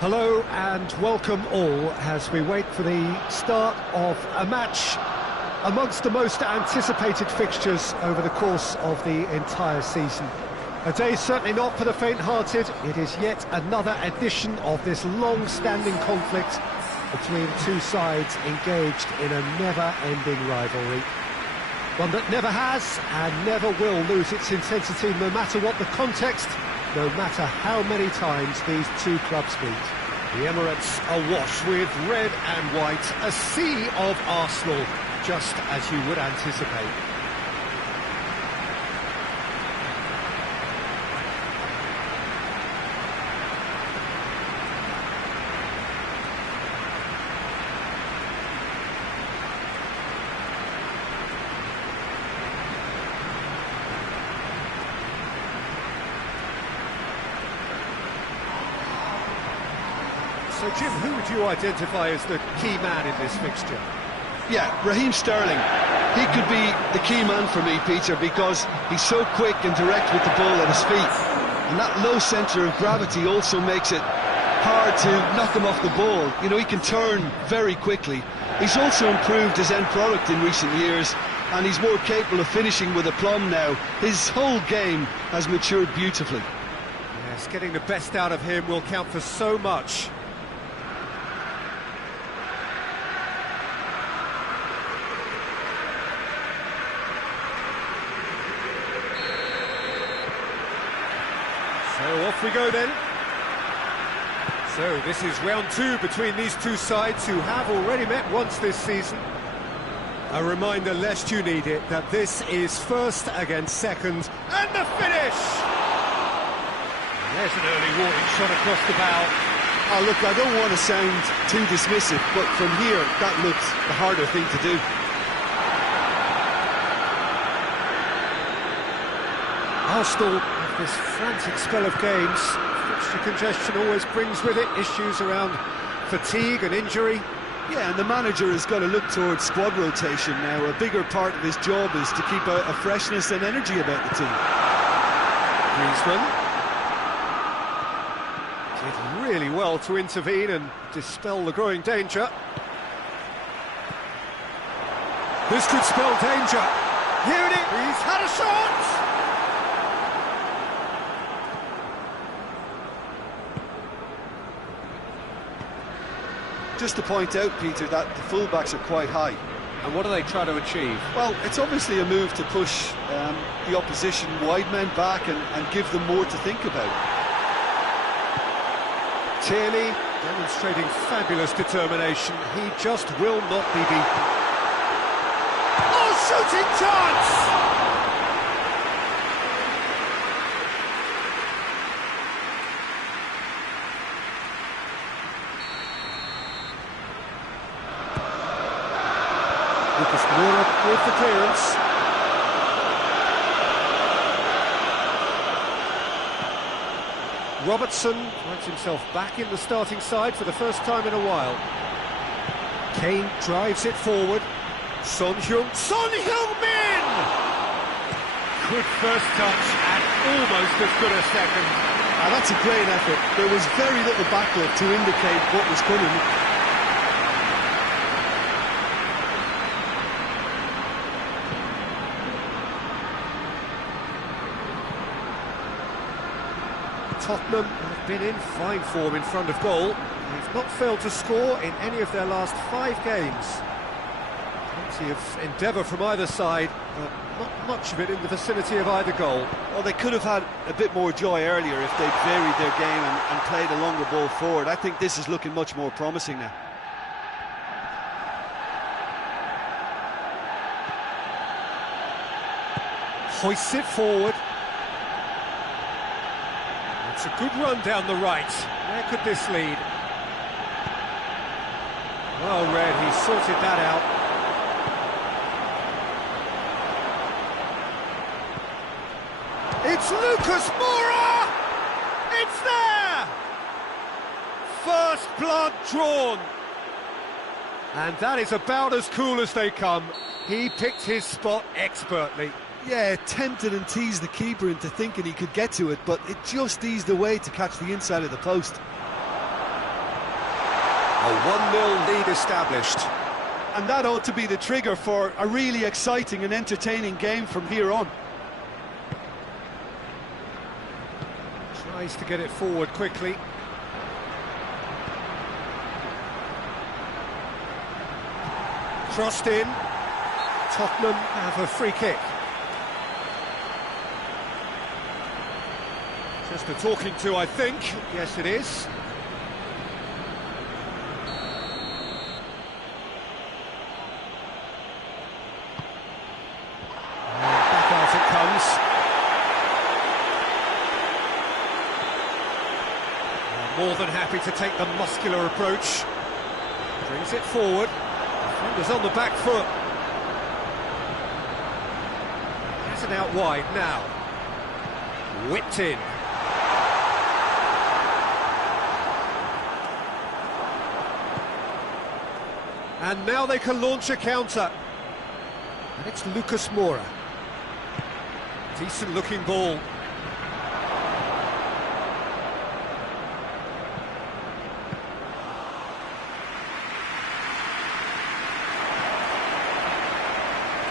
Hello and welcome all as we wait for the start of a match amongst the most anticipated fixtures over the course of the entire season. A day certainly not for the faint-hearted. It is yet another edition of this long-standing conflict between two sides engaged in a never-ending rivalry. One that never has and never will lose its intensity no matter what the context, no matter how many times these two clubs meet. The Emirates awash with red and white, a sea of Arsenal, just as you would anticipate. So, Jim, who would you identify as the key man in this fixture? Yeah, Raheem Sterling. He could be the key man for me, Peter, because he's so quick and direct with the ball at his feet. And that low centre of gravity also makes it hard to knock him off the ball. You know, he can turn very quickly. He's also improved his end product in recent years, and he's more capable of finishing with aplomb now. His whole game has matured beautifully. Yes, getting the best out of him will count for so much. So off we go then. So this is round two between these two sides who have already met once this season. A reminder, lest you need it, that this is first against second, and the finish! There's an early warning shot across the bow. Oh, look, I don't want to sound too dismissive, but from here, that looks the harder thing to do. Arsenal, this frantic spell of games, fixture congestion always brings with it issues around fatigue and injury. Yeah, and the manager has got to look towards squad rotation now. A bigger part of his job is to keep a freshness and energy about the team. Griezmann did really well to intervene and dispel the growing danger. This could spell danger. Here it is, he's had a shot! Just to point out, Peter, that the fullbacks are quite high. And what do they try to achieve? Well, it's obviously a move to push the opposition wide men back and give them more to think about. Tierney demonstrating fabulous determination. He just will not be beaten. Oh, shooting chance! Lucas Moura with the clearance. Robertson finds himself back in the starting side for the first time in a while. Kane drives it forward. Son Heung-min! Good first touch and almost as good a second. That's a great effort. There was very little backup to indicate what was coming. Tottenham have been in fine form in front of goal. They've not failed to score in any of their last 5 games. Plenty of endeavour from either side, but not much of it in the vicinity of either goal. Well, they could have had a bit more joy earlier if they'd varied their game and played a longer ball forward. I think this is looking much more promising now. Hoists it forward. It's a good run down the right. Where could this lead? Well read, he sorted that out. It's Lucas Moura! It's there! First blood drawn. And that is about as cool as they come. He picked his spot expertly. Yeah, tempted and teased the keeper into thinking he could get to it, but it just eased away to catch the inside of the post. A 1-0 lead established. And that ought to be the trigger for a really exciting and entertaining game from here on. Tries to get it forward quickly. Crossed in. Tottenham have a free kick. Just a talking to, I think. Yes, it is. Back out it comes. More than happy to take the muscular approach. Brings it forward. Defender's on the back foot. Has it out wide now. Whipped in. And now they can launch a counter. And it's Lucas Moura. Decent looking ball.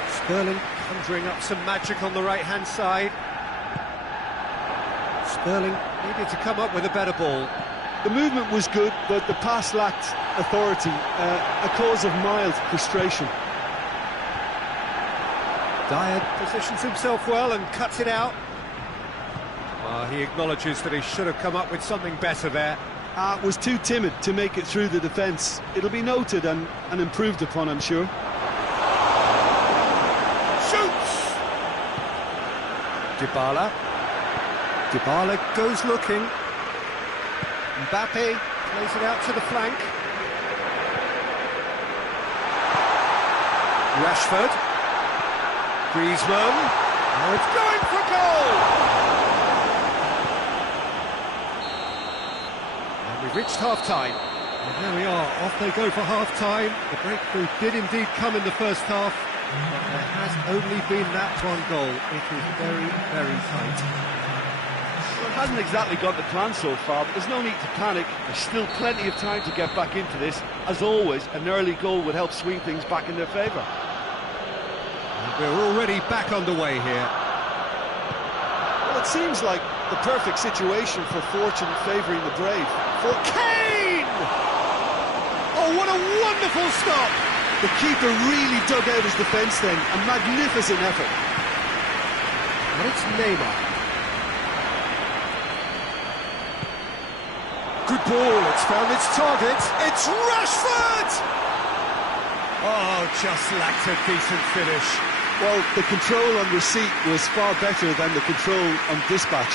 Sterling conjuring up some magic on the right-hand side. Sterling needed to come up with a better ball. The movement was good, but the pass lacked authority, a cause of mild frustration. Dyer positions himself well and cuts it out. He acknowledges that he should have come up with something better there. Was too timid to make it through the defence. It'll be noted and improved upon, I'm sure. Shoots! Dybala. Dybala goes looking. Mbappe plays it out to the flank. Rashford. Griezmann. Oh, it's going for goal! And we've reached half-time. And there we are, off they go for half-time. The breakthrough did indeed come in the first half, but there has only been that one goal. It is very, very tight. Well, it hasn't exactly got the plan so far, but there's no need to panic. There's still plenty of time to get back into this. As always, an early goal would help swing things back in their favour. We're already back underway here. Well, it seems like the perfect situation for fortune favouring the brave. For Kane! Oh, what a wonderful stop! The keeper really dug out his defence then. A magnificent effort. And it's Neymar. Good ball, it's found its target. It's Rashford! Oh, just lacked a decent finish. Well, the control on receipt was far better than the control on dispatch.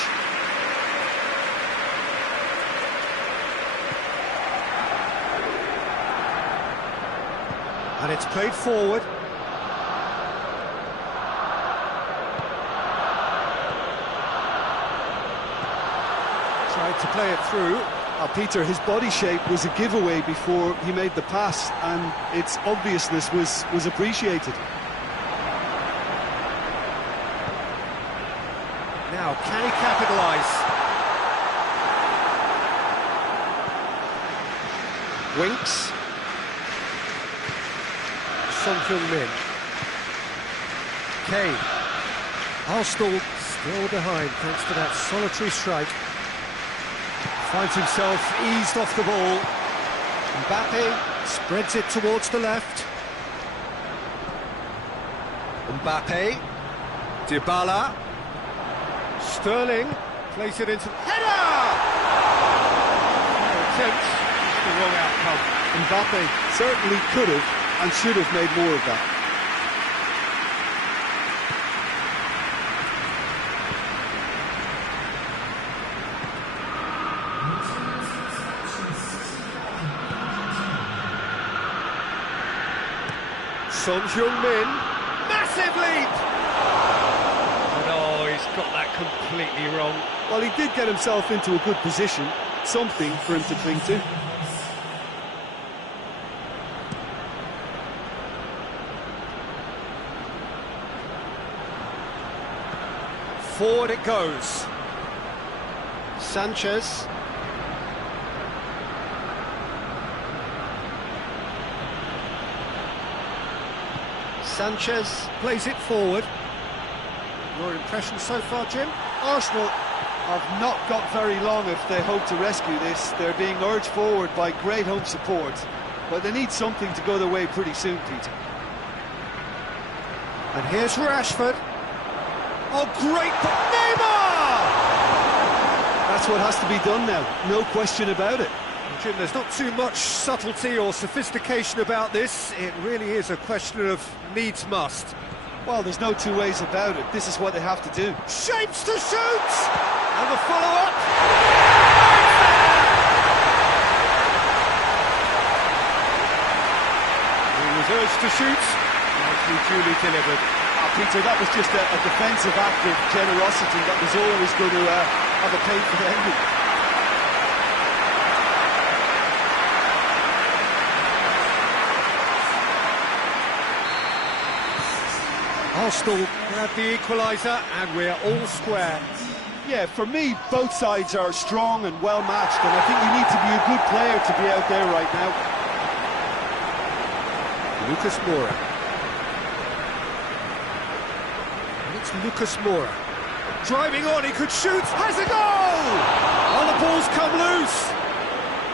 And it's played forward. Tried to play it through. Peter, his body shape was a giveaway before he made the pass, and its obviousness was appreciated. Now, can he capitalise? Winks. Son Heung-min. Kane. Arsenal still behind thanks to that solitary strike. Finds himself eased off the ball. Mbappe spreads it towards the left. Mbappe. Dybala. Sterling plays it into... Header! Attempt, the wrong outcome. Mbappe certainly could have and should have made more of that. Son Heung-min, massive leap! No, he's got that completely wrong. Well, he did get himself into a good position, something for him to cling to. Forward it goes. Sanchez. Sanchez plays it forward. Your impression so far, Jim? Arsenal have not got very long if they hope to rescue this. They're being urged forward by great home support, but they need something to go their way pretty soon, Peter. And here's Rashford. Oh, great! Neymar! That's what has to be done now, no question about it. Jim, there's not too much subtlety or sophistication about this. It really is a question of needs must. Well, there's no two ways about it. This is what they have to do. Shapes to shoot! And the follow-up. He was urged to shoot. Nicely, duly delivered. Peter, that was just a defensive act of generosity that was always going to have a painful ending. Arsenal had the equaliser, and we're all square. Yeah, for me, both sides are strong and well matched, and I think you need to be a good player to be out there right now. Lucas Moura. And it's Lucas Moura. Driving on, he could shoot, has a goal! Oh, the ball's come loose!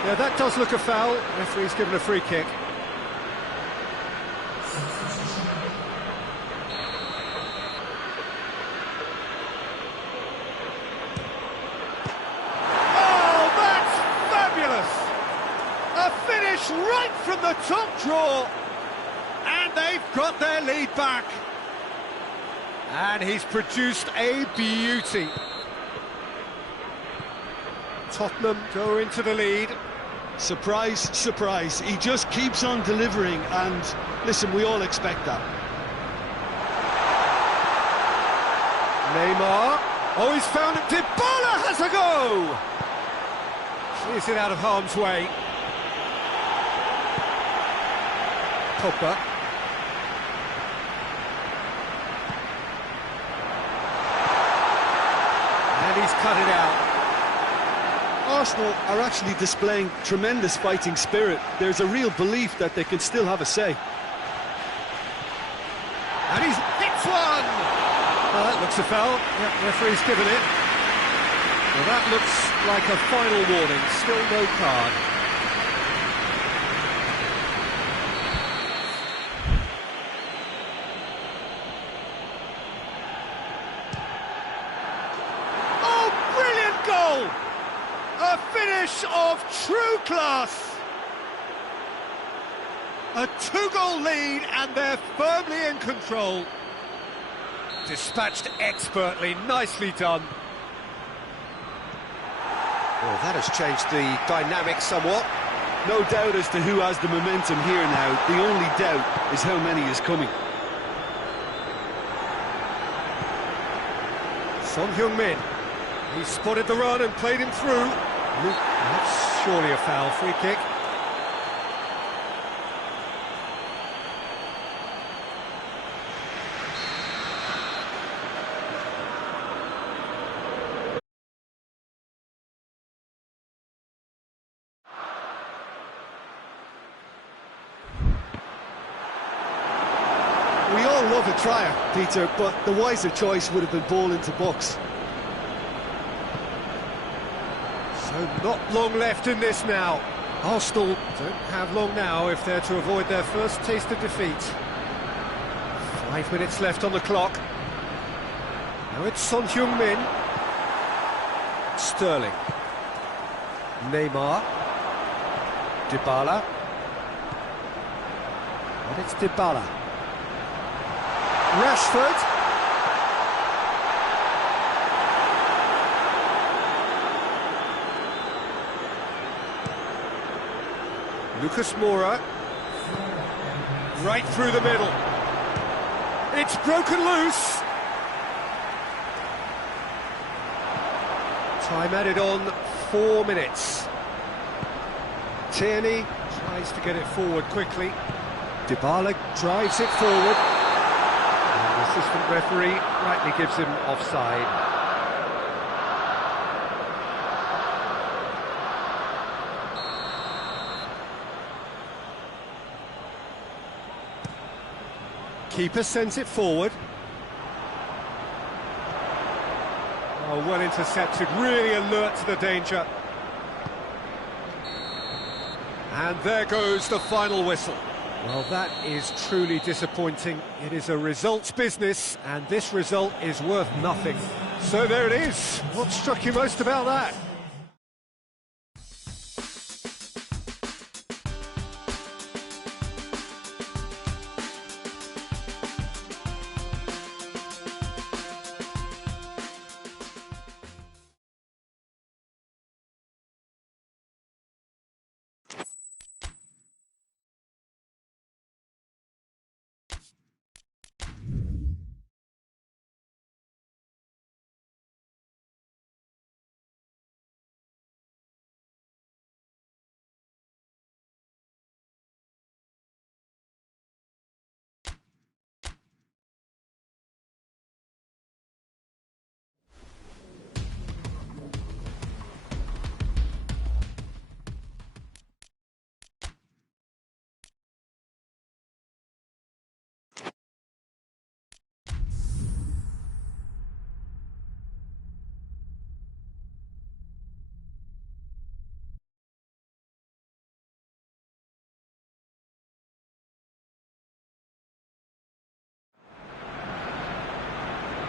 Yeah, that does look a foul. Referee's given a free kick. Right from the top draw, and they've got their lead back, and he's produced a beauty. Tottenham go into the lead. Surprise, surprise, he just keeps on delivering, and listen, we all expect that. Neymar, oh, he's found it. Dybala has a go. Clears it out of harm's way. Pogba. And he's cut it out. Arsenal are actually displaying tremendous fighting spirit. There's a real belief that they can still have a say. And he's hits one! Well, that looks a foul. Yep, referee's given it. Well, that looks like a final warning. Still no card. A finish of true class. A two-goal lead, and they're firmly in control. Dispatched expertly, nicely done. Well, that has changed the dynamic somewhat. No doubt as to who has the momentum here now. The only doubt is how many is coming. Son Heung-min. He spotted the run and played him through. That's surely a foul. Free kick. We all love a trier, Peter, but the wiser choice would have been ball into box. So not long left in this now. Arsenal don't have long now if they're to avoid their first taste of defeat. 5 minutes left on the clock. Now it's Son Heung-min. Sterling. Neymar. Dybala. And it's Dybala. Rashford. Lucas Moura, right through the middle. It's broken loose. Time added on, 4 minutes. Tierney tries to get it forward quickly. Dybala drives it forward. And the assistant referee rightly gives him offside. Keeper sends it forward. Oh, well intercepted, really alert to the danger. And there goes the final whistle. Well, that is truly disappointing. It is a results business, and this result is worth nothing. So there it is. What struck you most about that?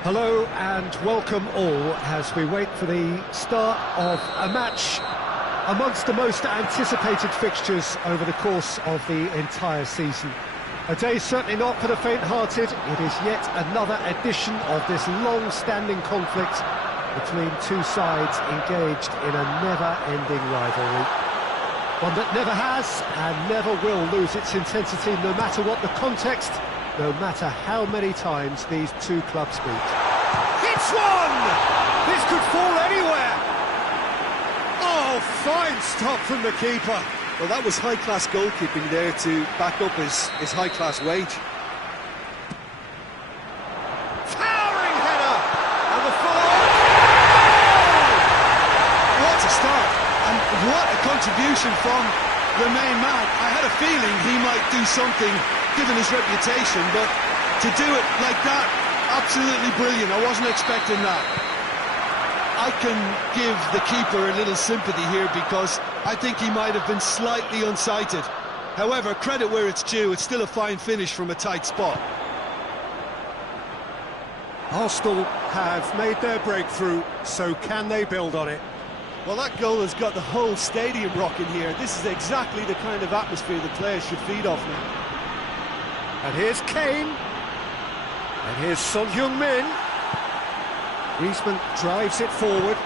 Hello and welcome all as we wait for the start of a match amongst the most anticipated fixtures over the course of the entire season. A day certainly not for the faint-hearted. It is yet another edition of this long-standing conflict between two sides engaged in a never-ending rivalry. One that never has and never will lose its intensity, no matter what the context, no matter how many times these two clubs meet. It's one! This could fall anywhere! Oh, fine stop from the keeper. Well, that was high-class goalkeeping there to back up his high-class wage. Towering header! And the follow. What a start! And what a contribution from the main man. I had a feeling he might do something given his reputation, but to do it like that, absolutely brilliant. I wasn't expecting that. I can give the keeper a little sympathy here because I think he might have been slightly unsighted. However, credit where it's due, it's still a fine finish from a tight spot. Arsenal have made their breakthrough, so can they build on it? Well, that goal has got the whole stadium rocking here. This is exactly the kind of atmosphere the players should feed off now. And here's Kane. And here's Son Heung-min. Griezmann drives it forward.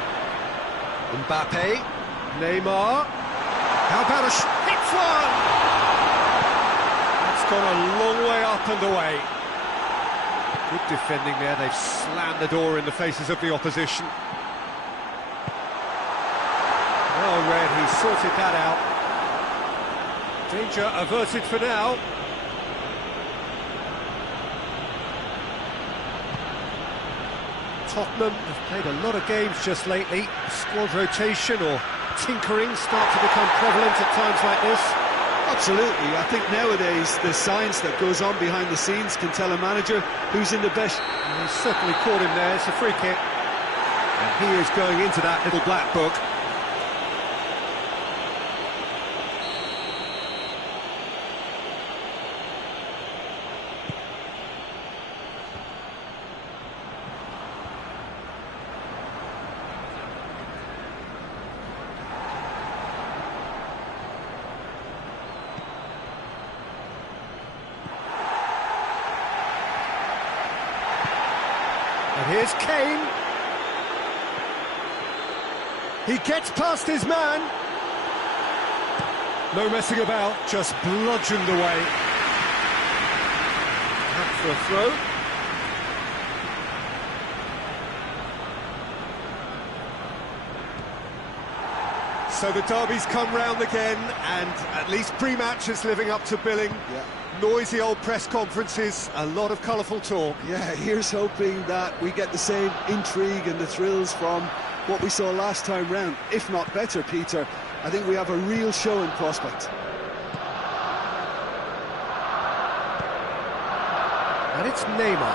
Mbappe. Neymar. How about a hits one? That's gone a long way up and away. Good defending there. They've slammed the door in the faces of the opposition. Well read, he sorted that out. Danger averted for now. Tottenham have played a lot of games just lately. Squad rotation or tinkering start to become prevalent at times like this. Absolutely. I think nowadays the science that goes on behind the scenes can tell a manager who's in the best. And he's certainly caught him there. It's a free kick. And he is going into that little black book. And here's Kane. He gets past his man. No messing about, just bludgeoned away. Up for a throw. So the derby's come round again, and at least pre-match is living up to billing. Yeah. Noisy old press conferences, a lot of colourful talk. Yeah, here's hoping that we get the same intrigue and the thrills from what we saw last time round, if not better, Peter. I think we have a real show in prospect. And it's Neymar.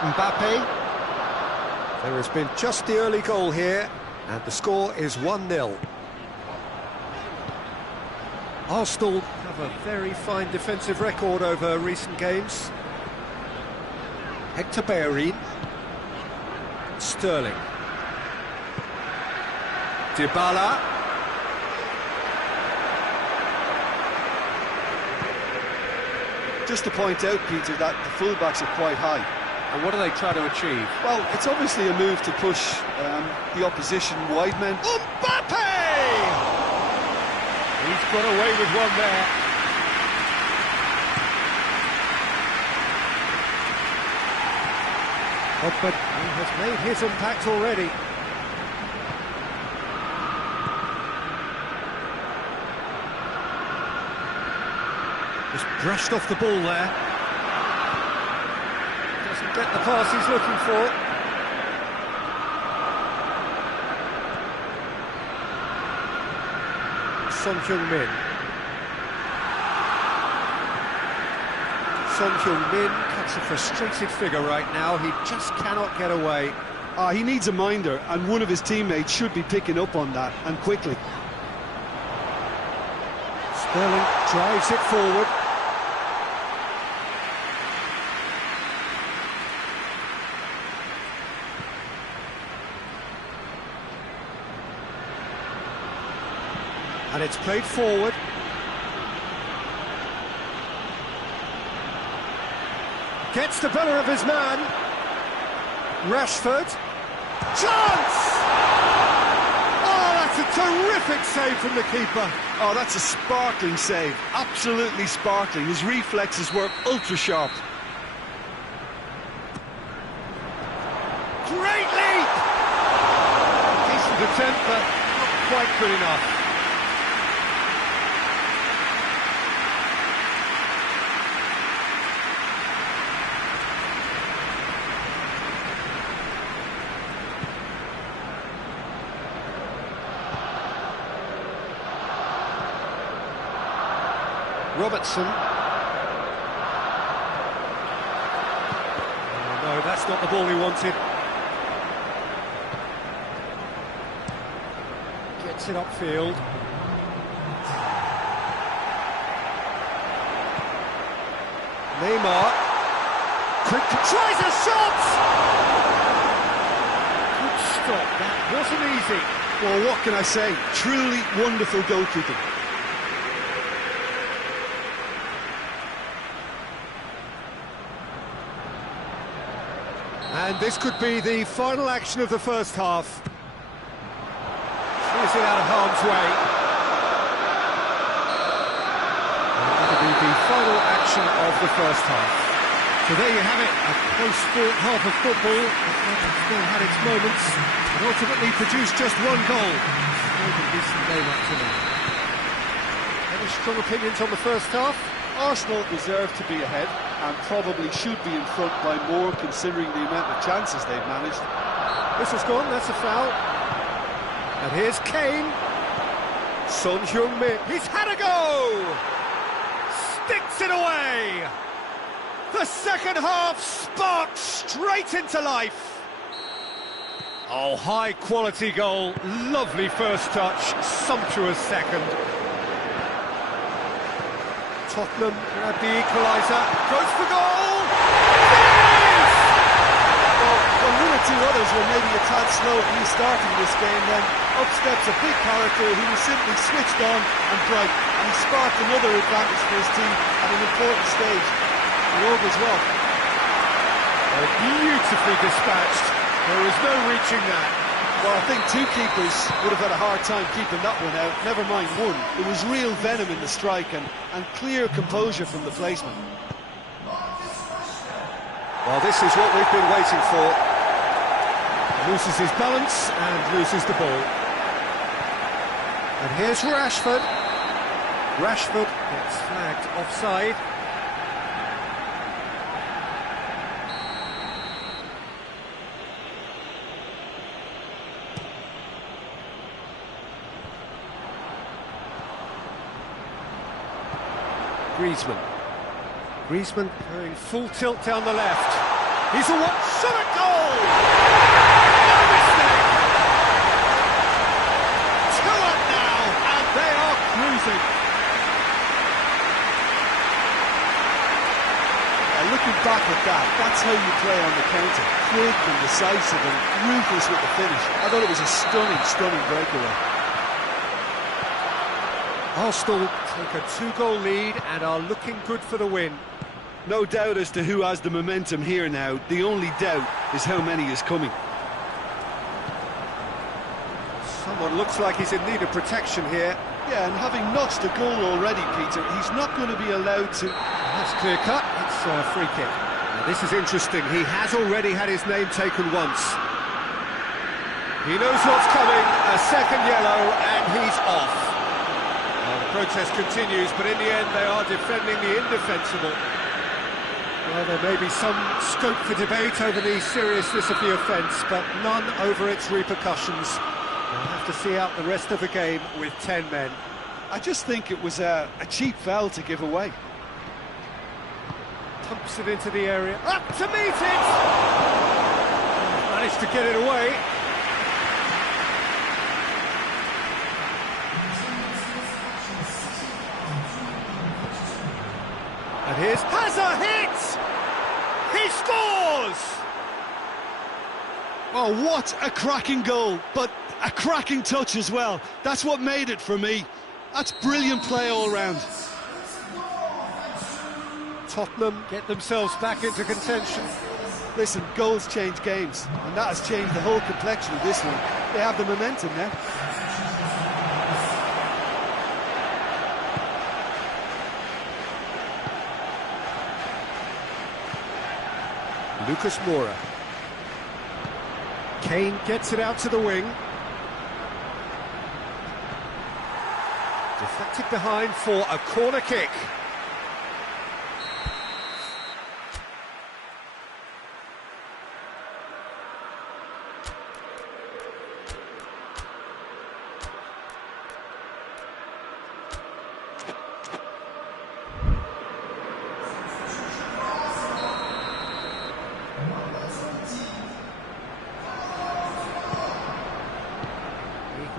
Mbappe. There has been just the early goal here, and the score is 1-0. Arsenal have a very fine defensive record over recent games. Hector Bellerin. Sterling. Dybala. Just to point out, Peter, that the fullbacks are quite high. And what are they trying to achieve? Well, it's obviously a move to push the opposition wide men. Mbappe! He's got away with one there. But he has made his impact already. Just brushed off the ball there. Doesn't get the pass he's looking for. Son Heung-min. Son Heung-min cuts a frustrated figure right now. He just cannot get away. He needs a minder, and one of his teammates should be picking up on that, and quickly. Sterling drives it forward. And it's played forward. Gets the better of his man. Rashford. Chance! Oh, that's a terrific save from the keeper. Oh, that's a sparkling save. Absolutely sparkling. His reflexes were ultra sharp. Great leap! Decent attempt, but not quite good enough. Robertson. Oh, no, that's not the ball he wanted. Gets it upfield. Neymar. Quick, tries a shot! Good stop, that wasn't easy. Well, what can I say? Truly wonderful goalkeeping. And this could be the final action of the first half. Clears it out of harm's way. And that'll be the final action of the first half. So there you have it, a close-fought half of football. It still had its moments, and ultimately produced just one goal. A decent game up to now. Any strong opinions on the first half? Arsenal deserve to be ahead and probably should be in front by more considering the amount of chances they've managed. This has gone, that's a foul. And here's Kane. Son Heung-min, he's had a go! Sticks it away! The second half sparks straight into life. Oh, high quality goal, lovely first touch, sumptuous second. Tottenham grab the equaliser, goes for goal! Well, when one or two others were maybe a tad slow at restarting this game, then up steps a big character who was simply switched on and bright, and he sparked another advantage for his team at an important stage. The road was well. Oh, beautifully dispatched, there was no reaching that. Well, I think two keepers would have had a hard time keeping that one out, never mind one. It was real venom in the strike and clear composure from the placement. Well, this is what we've been waiting for. Loses his balance and loses the ball. And here's Rashford. Rashford gets flagged offside. Griezmann. Griezmann going full tilt down the left. He's a shot at goal! No mistake! 2-up now, and they are cruising. Looking back at that, that's how you play on the counter. Quick and decisive and ruthless with the finish. I thought it was a stunning breakaway. Arsenal take a 2-goal lead and are looking good for the win. No doubt as to who has the momentum here now. The only doubt is how many is coming. Someone looks like he's in need of protection here. Yeah, and having notched a goal already, Peter, he's not going to be allowed to... That's clear cut. It's a free kick. Now, this is interesting. He has already had his name taken once. He knows what's coming. A second yellow, and he's off. Well, the protest continues, but in the end, they are defending the indefensible. Well, there may be some scope for debate over the seriousness of the offence, but none over its repercussions. They'll have to see out the rest of the game with 10 men. I just think it was a cheap foul to give away. Pumps it into the area. Up to meet it! Managed to get it away. And here's... has a hit! He scores! Oh, what a cracking goal, but a cracking touch as well. That's what made it for me. That's brilliant play all round. Tottenham get themselves back into contention. Listen, goals change games, and that has changed the whole complexion of this one. They have the momentum now. Lucas Moura. Kane gets it out to the wing. Deflected behind for a corner kick.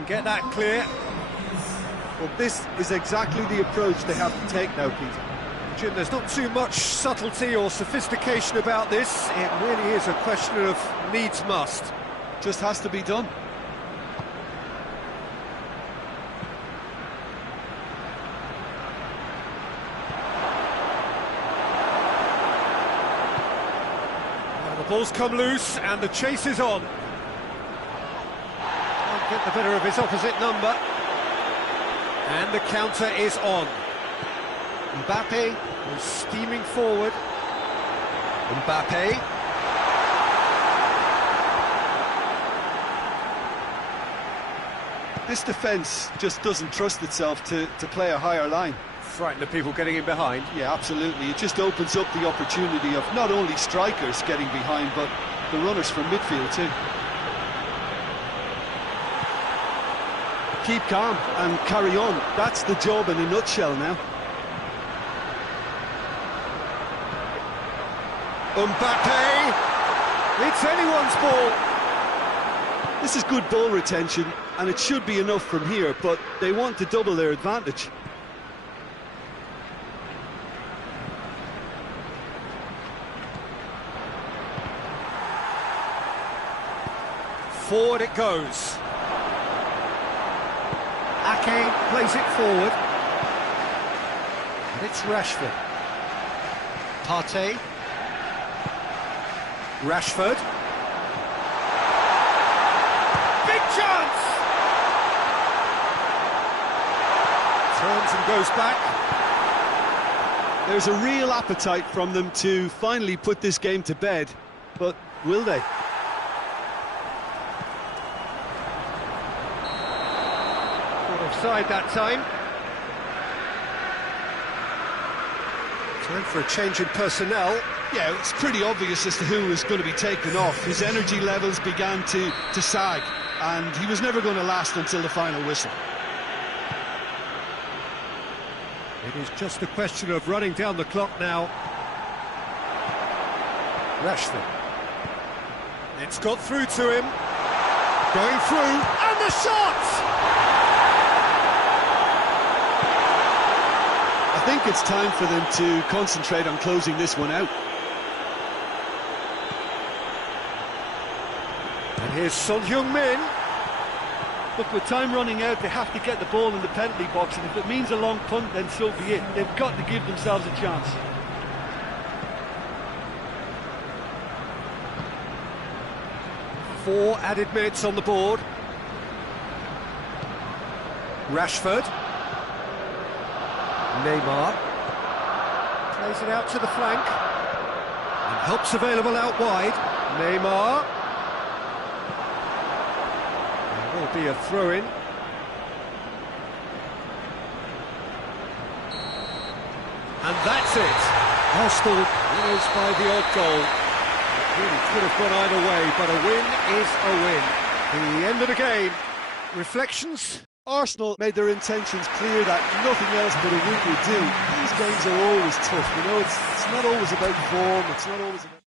Get that clear. Well, this is exactly the approach they have to take now, Peter. Jim, there's not too much subtlety or sophistication about this. It really is a question of needs must. Just has to be done. Well, the ball's come loose and the chase is on. Get the better of his opposite number, and the counter is on. Mbappe is steaming forward. Mbappe. This defence just doesn't trust itself to play a higher line. Frighten the people getting in behind. Yeah, absolutely. It just opens up the opportunity of not only strikers getting behind, but the runners from midfield too. Keep calm and carry on. That's the job in a nutshell now. Mbappe! It's anyone's ball! This is good ball retention, and it should be enough from here, but they want to double their advantage. Forward it goes. Ake plays it forward. And it's Rashford. Partey. Rashford. Big chance! Turns and goes back. There's a real appetite from them to finally put this game to bed, but will they? Offside that time. Time for a change in personnel. Yeah, it's pretty obvious as to who was going to be taken off. His energy levels began to sag, and he was never going to last until the final whistle. It is just a question of running down the clock now. Rashford. It's got through to him. Going through, and the shot! I think it's time for them to concentrate on closing this one out. And here's Son Heung-min. Look, with time running out, they have to get the ball in the penalty box, and if it means a long punt, then so be it. They've got to give themselves a chance. Four added minutes on the board. Rashford. Neymar. Plays it out to the flank. And help's available out wide. Neymar. There will be a throw-in. And that's it. Arsenal winners by the odd goal. It really could have gone either way, but a win is a win. The end of the game. Reflections? Arsenal made their intentions clear that nothing else but a win would do. These games are always tough, you know, it's not always about form, it's not always about...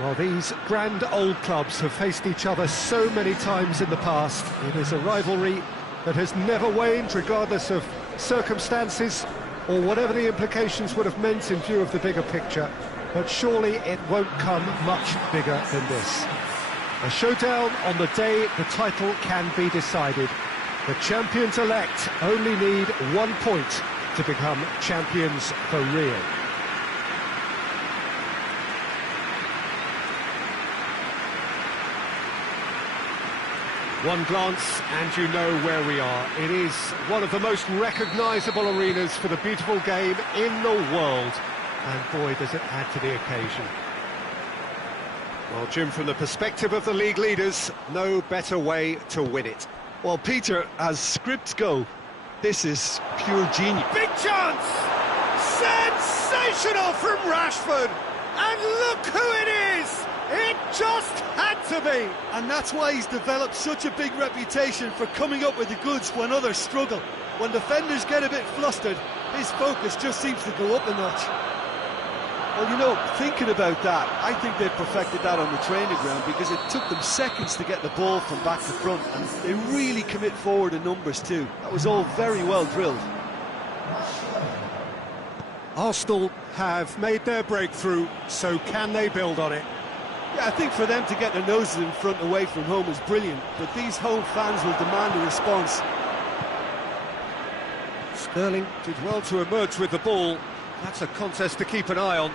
Well, these grand old clubs have faced each other so many times in the past. It is a rivalry that has never waned, regardless of circumstances or whatever the implications would have meant in view of the bigger picture. But surely it won't come much bigger than this. A showdown on the day the title can be decided. The champions-elect only need 1 point to become champions for real. One glance and you know where we are. It is one of the most recognisable arenas for the beautiful game in the world. And boy, does it add to the occasion. Well, Jim, from the perspective of the league leaders, no better way to win it. Well, Peter, as scripts go, this is pure genius. Big chance! Sensational from Rashford! And look who it is! It just had to be! And that's why he's developed such a big reputation for coming up with the goods when others struggle. When defenders get a bit flustered, his focus just seems to go up a notch. Well, you know, thinking about that, I think they perfected that on the training ground because it took them seconds to get the ball from back to front, and they really commit forward in numbers too. That was all very well drilled. Arsenal have made their breakthrough, so can they build on it? Yeah, I think for them to get their noses in front away from home is brilliant, but these home fans will demand a response. Sterling did well to emerge with the ball. That's a contest to keep an eye on.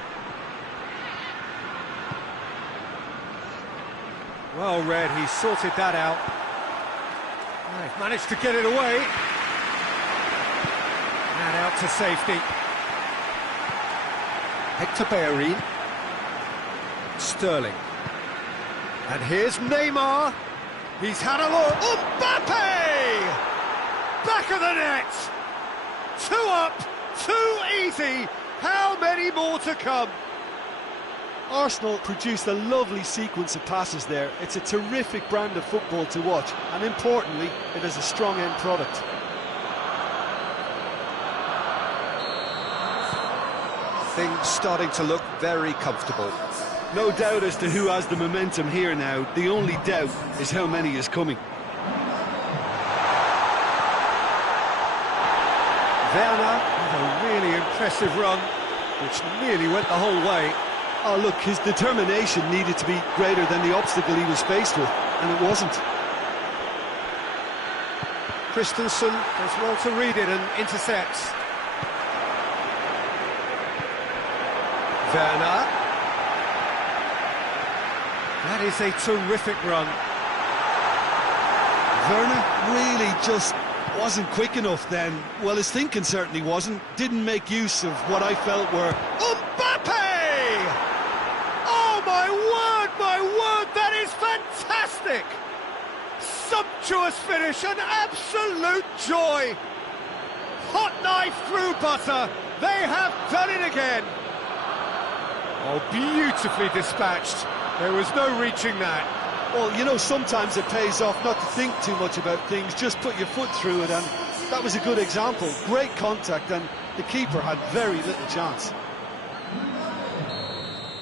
Well read, he sorted that out. They've managed to get it away. And out to safety. Hector Bellerin. Sterling. And here's Neymar. He's had a look. Mbappe! Back of the net! 2 up, 2 easy. How many more to come? Arsenal produced a lovely sequence of passes there. It's a terrific brand of football to watch, and importantly, it is a strong end product. Things starting to look very comfortable. No doubt as to who has the momentum here now. The only doubt is how many is coming. Werner with a really impressive run, which nearly went the whole way. Oh, look, his determination needed to be greater than the obstacle he was faced with, and it wasn't. Christensen does well to read it and intercepts. Werner. That is a terrific run. Werner really just wasn't quick enough then. Well, his thinking certainly wasn't. Didn't make use of what I felt were... Mbappe! Oh, my word, that is fantastic! Sumptuous finish, an absolute joy! Hot knife through butter, they have done it again! Oh, beautifully dispatched. There was no reaching that. Well, you know, sometimes it pays off not to think too much about things, just put your foot through it, and that was a good example. Great contact, and the keeper had very little chance.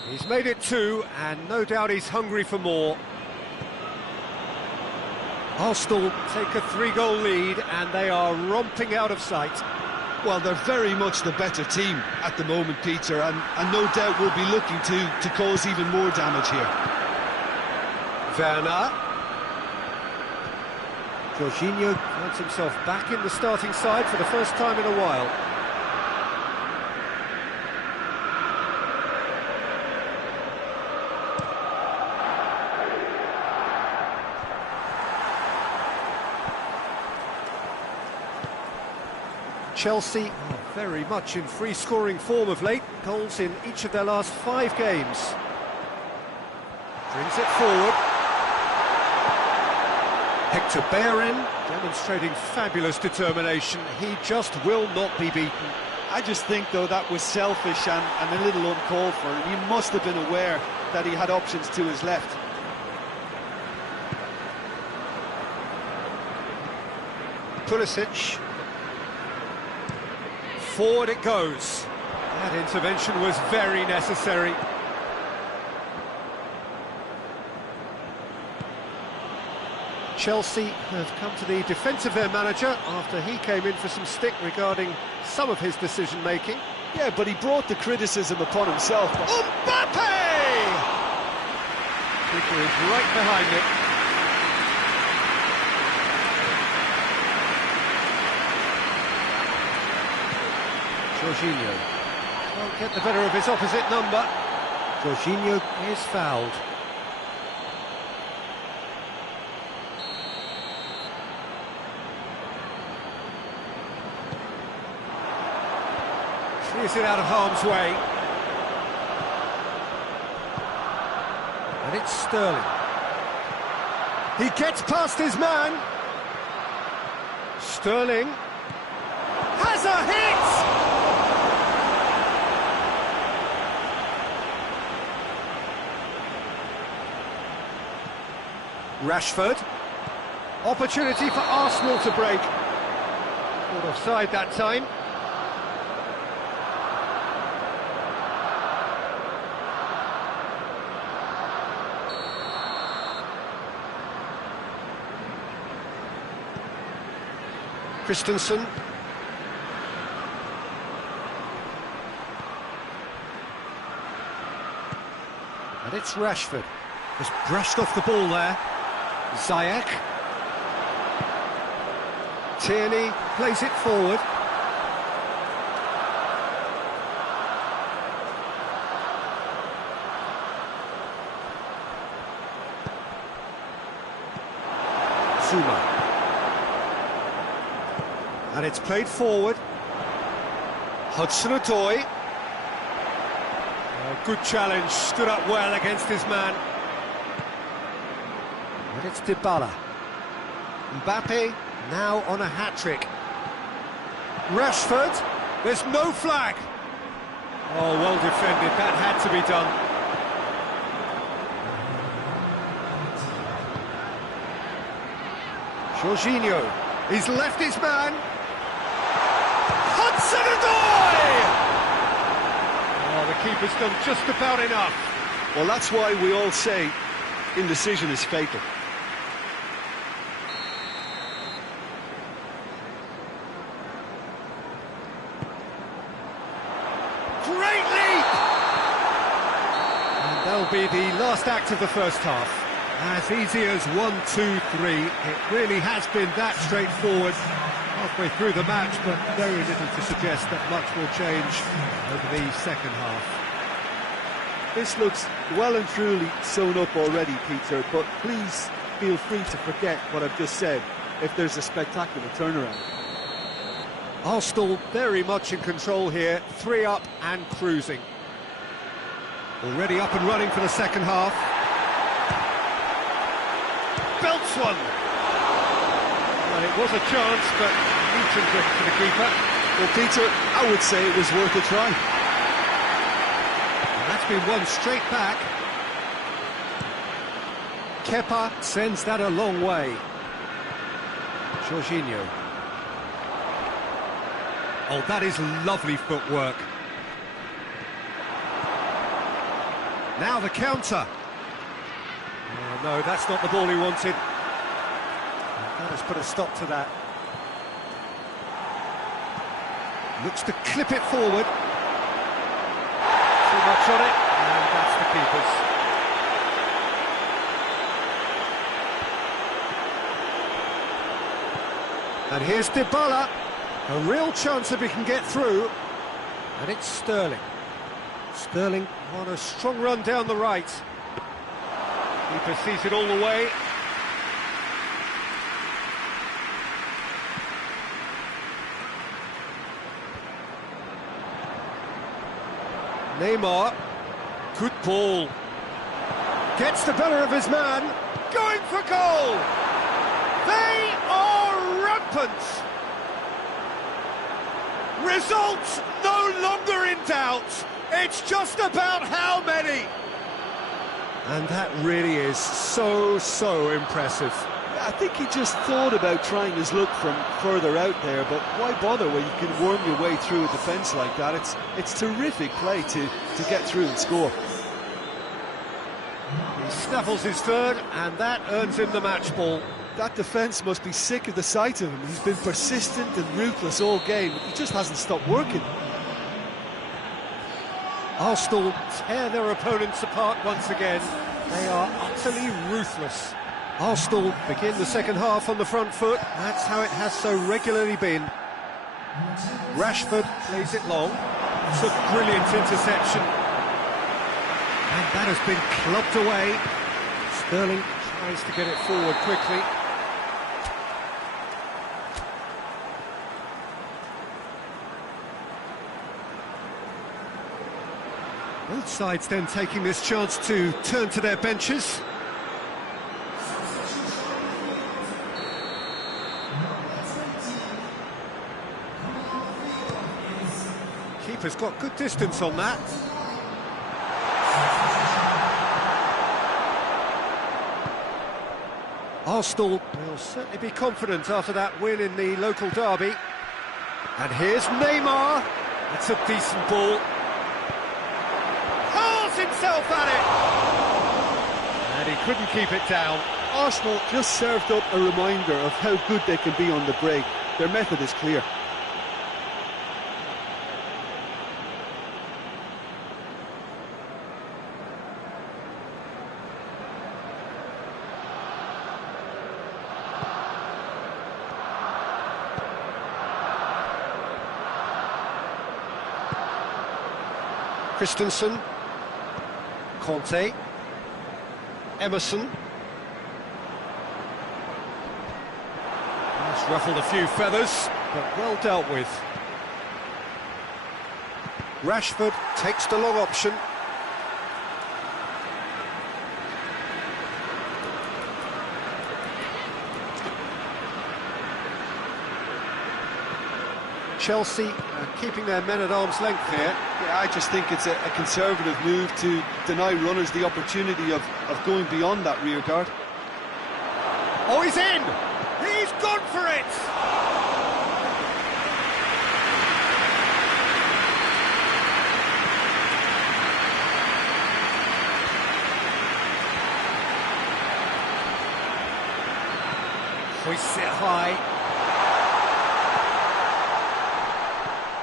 He's made it 2, and no doubt he's hungry for more. Arsenal take a 3-goal lead, and they are romping out of sight. Well, they're very much the better team at the moment, Peter, and no doubt will be looking to cause even more damage here. Werner. Jorginho finds himself back in the starting side for the first time in a while. Chelsea are very much in free-scoring form of late. Goals in each of their last 5 games. Brings it forward. Hector Bellerin demonstrating fabulous determination. He just will not be beaten. I just think, though, that was selfish and a little uncalled for. He must have been aware that he had options to his left. Pulisic. Forward it goes. That intervention was very necessary. Chelsea have come to the defence of their manager after he came in for some stick regarding some of his decision-making. Yeah, but he brought the criticism upon himself. Mbappe! Keeper is right behind it. Jorginho won't get the better of his opposite number. Jorginho is fouled. Clears it out of harm's way. And it's Sterling. He gets past his man. Sterling has a hit! Rashford. Opportunity for Arsenal to break. Caught offside that time. Christensen. And it's Rashford. Just brushed off the ball there. Ziyech. Tierney plays it forward. Zuma. And it's played forward. Hudson-Odoi. Good challenge, stood up well against his man. And it's Dybala. Mbappe now on a hat-trick. Rashford, there's no flag. Oh, well defended, that had to be done. Jorginho, he's left his man. Hudson-Odoi! Oh, the keeper's done just about enough. Well, that's why we all say indecision is fatal. Great leap! And that'll be the last act of the first half. As easy as 1, 2, 3. It really has been that straightforward. Halfway through the match, but very little to suggest that much will change over the second half. This looks well and truly sewn up already, Peter, but please feel free to forget what I've just said if there's a spectacular turnaround. Arsenal very much in control here, 3 up and cruising. Already up and running for the second half. Belts one! Well, it was a chance, but Newton's left for the keeper. Well, Peter, I would say it was worth a try. And that's been won straight back. Kepa sends that a long way. Jorginho. Oh, that is lovely footwork. Now the counter. Oh, no, that's not the ball he wanted. That has put a stop to that. Looks to clip it forward. Too much on it, and that's the keeper's. And here's Dybala. A real chance if he can get through. And it's Sterling. Sterling on a strong run down the right. Keeper sees it all the way. Neymar, good ball. Gets the better of his man. Going for goal. They are rampant. Results no longer in doubt. It's just about how many. And that really is so impressive. I think he just thought about trying his luck from further out there, but why bother when you can worm your way through a defence like that? It's terrific play to get through and score. He snaffles his third, and that earns him the match ball. That defence must be sick of the sight of him. He's been persistent and ruthless all game. He just hasn't stopped working. Arsenal tear their opponents apart once again. They are utterly ruthless. Arsenal begin the second half on the front foot. That's how it has so regularly been. Rashford plays it long. It's a brilliant interception. And that has been clubbed away. Sterling tries to get it forward quickly. Both sides then taking this chance to turn to their benches. Keeper's got good distance on that. Arsenal will certainly be confident after that win in the local derby. And here's Neymar. It's a decent ball. Hurls himself at it! And he couldn't keep it down. Arsenal just served up a reminder of how good they can be on the break. Their method is clear. Christensen, Conte, Emerson. He's ruffled a few feathers, but well dealt with. Rashford takes the long option. Chelsea keeping their men at arm's length here. Yeah, I just think it's a conservative move to deny runners the opportunity of going beyond that rear guard. Oh, he's in! He's gone for it! Hoists it high.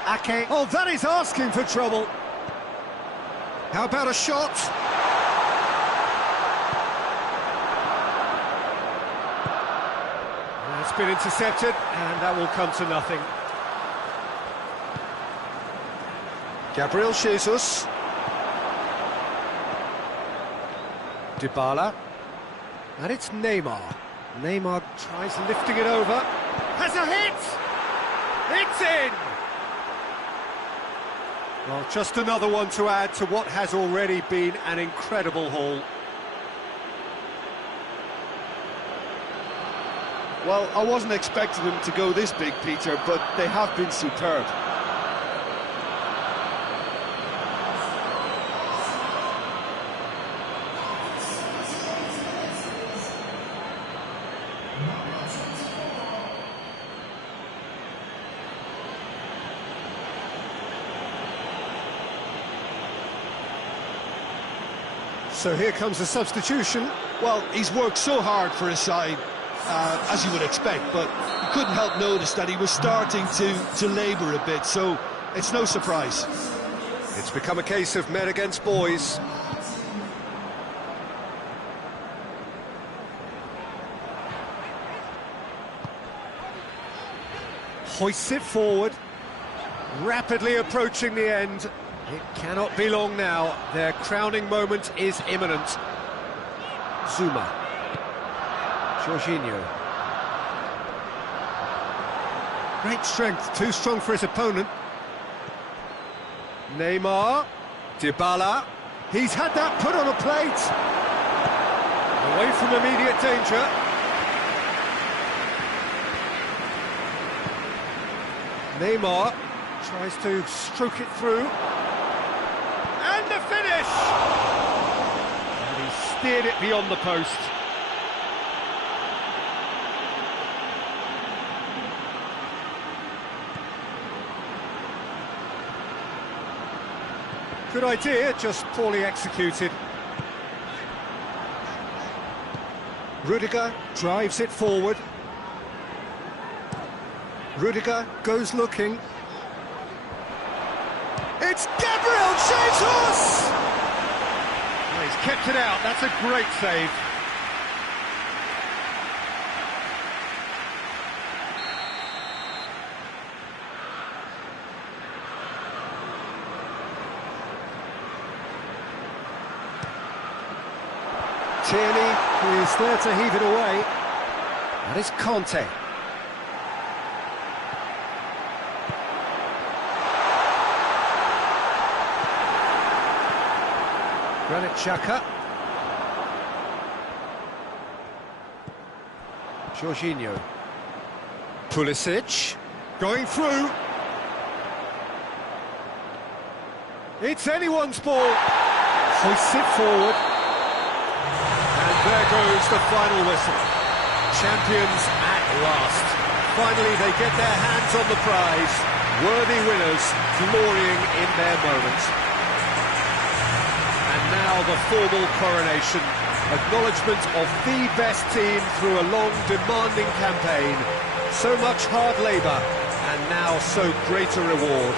Ake. Oh, that is asking for trouble. How about a shot? It's been intercepted, and that will come to nothing. Gabriel Jesus. Dybala. And it's Neymar. Neymar tries lifting it over. Has a hit! It's in! Well, just another one to add to what has already been an incredible haul. Well, I wasn't expecting them to go this big, Peter, but they have been superb. So here comes the substitution. Well, he's worked so hard for his side, as you would expect, but you couldn't help notice that he was starting to labour a bit, so it's no surprise. It's become a case of men against boys. Hoists it forward, rapidly approaching the end. It cannot be long now. Their crowning moment is imminent. Zuma. Jorginho. Great strength, too strong for his opponent. Neymar. Dybala. He's had that put on a plate. Away from immediate danger. Neymar tries to stroke it through. And the finish! And he steered it beyond the post. Good idea, just poorly executed. Rudiger drives it forward. Rudiger goes looking. It's Gabriel Jesus! Well, he's kept it out, that's a great save. Tierney is there to heave it away. That is Conte. Granit Xhaka. Jorginho. Pulisic. Going through. It's anyone's ball. Hoists it forward. And there goes the final whistle. Champions at last. Finally they get their hands on the prize. Worthy winners glorying in their moment. And now the formal coronation. Acknowledgement of the best team through a long, demanding campaign. So much hard labour, and now so great a reward.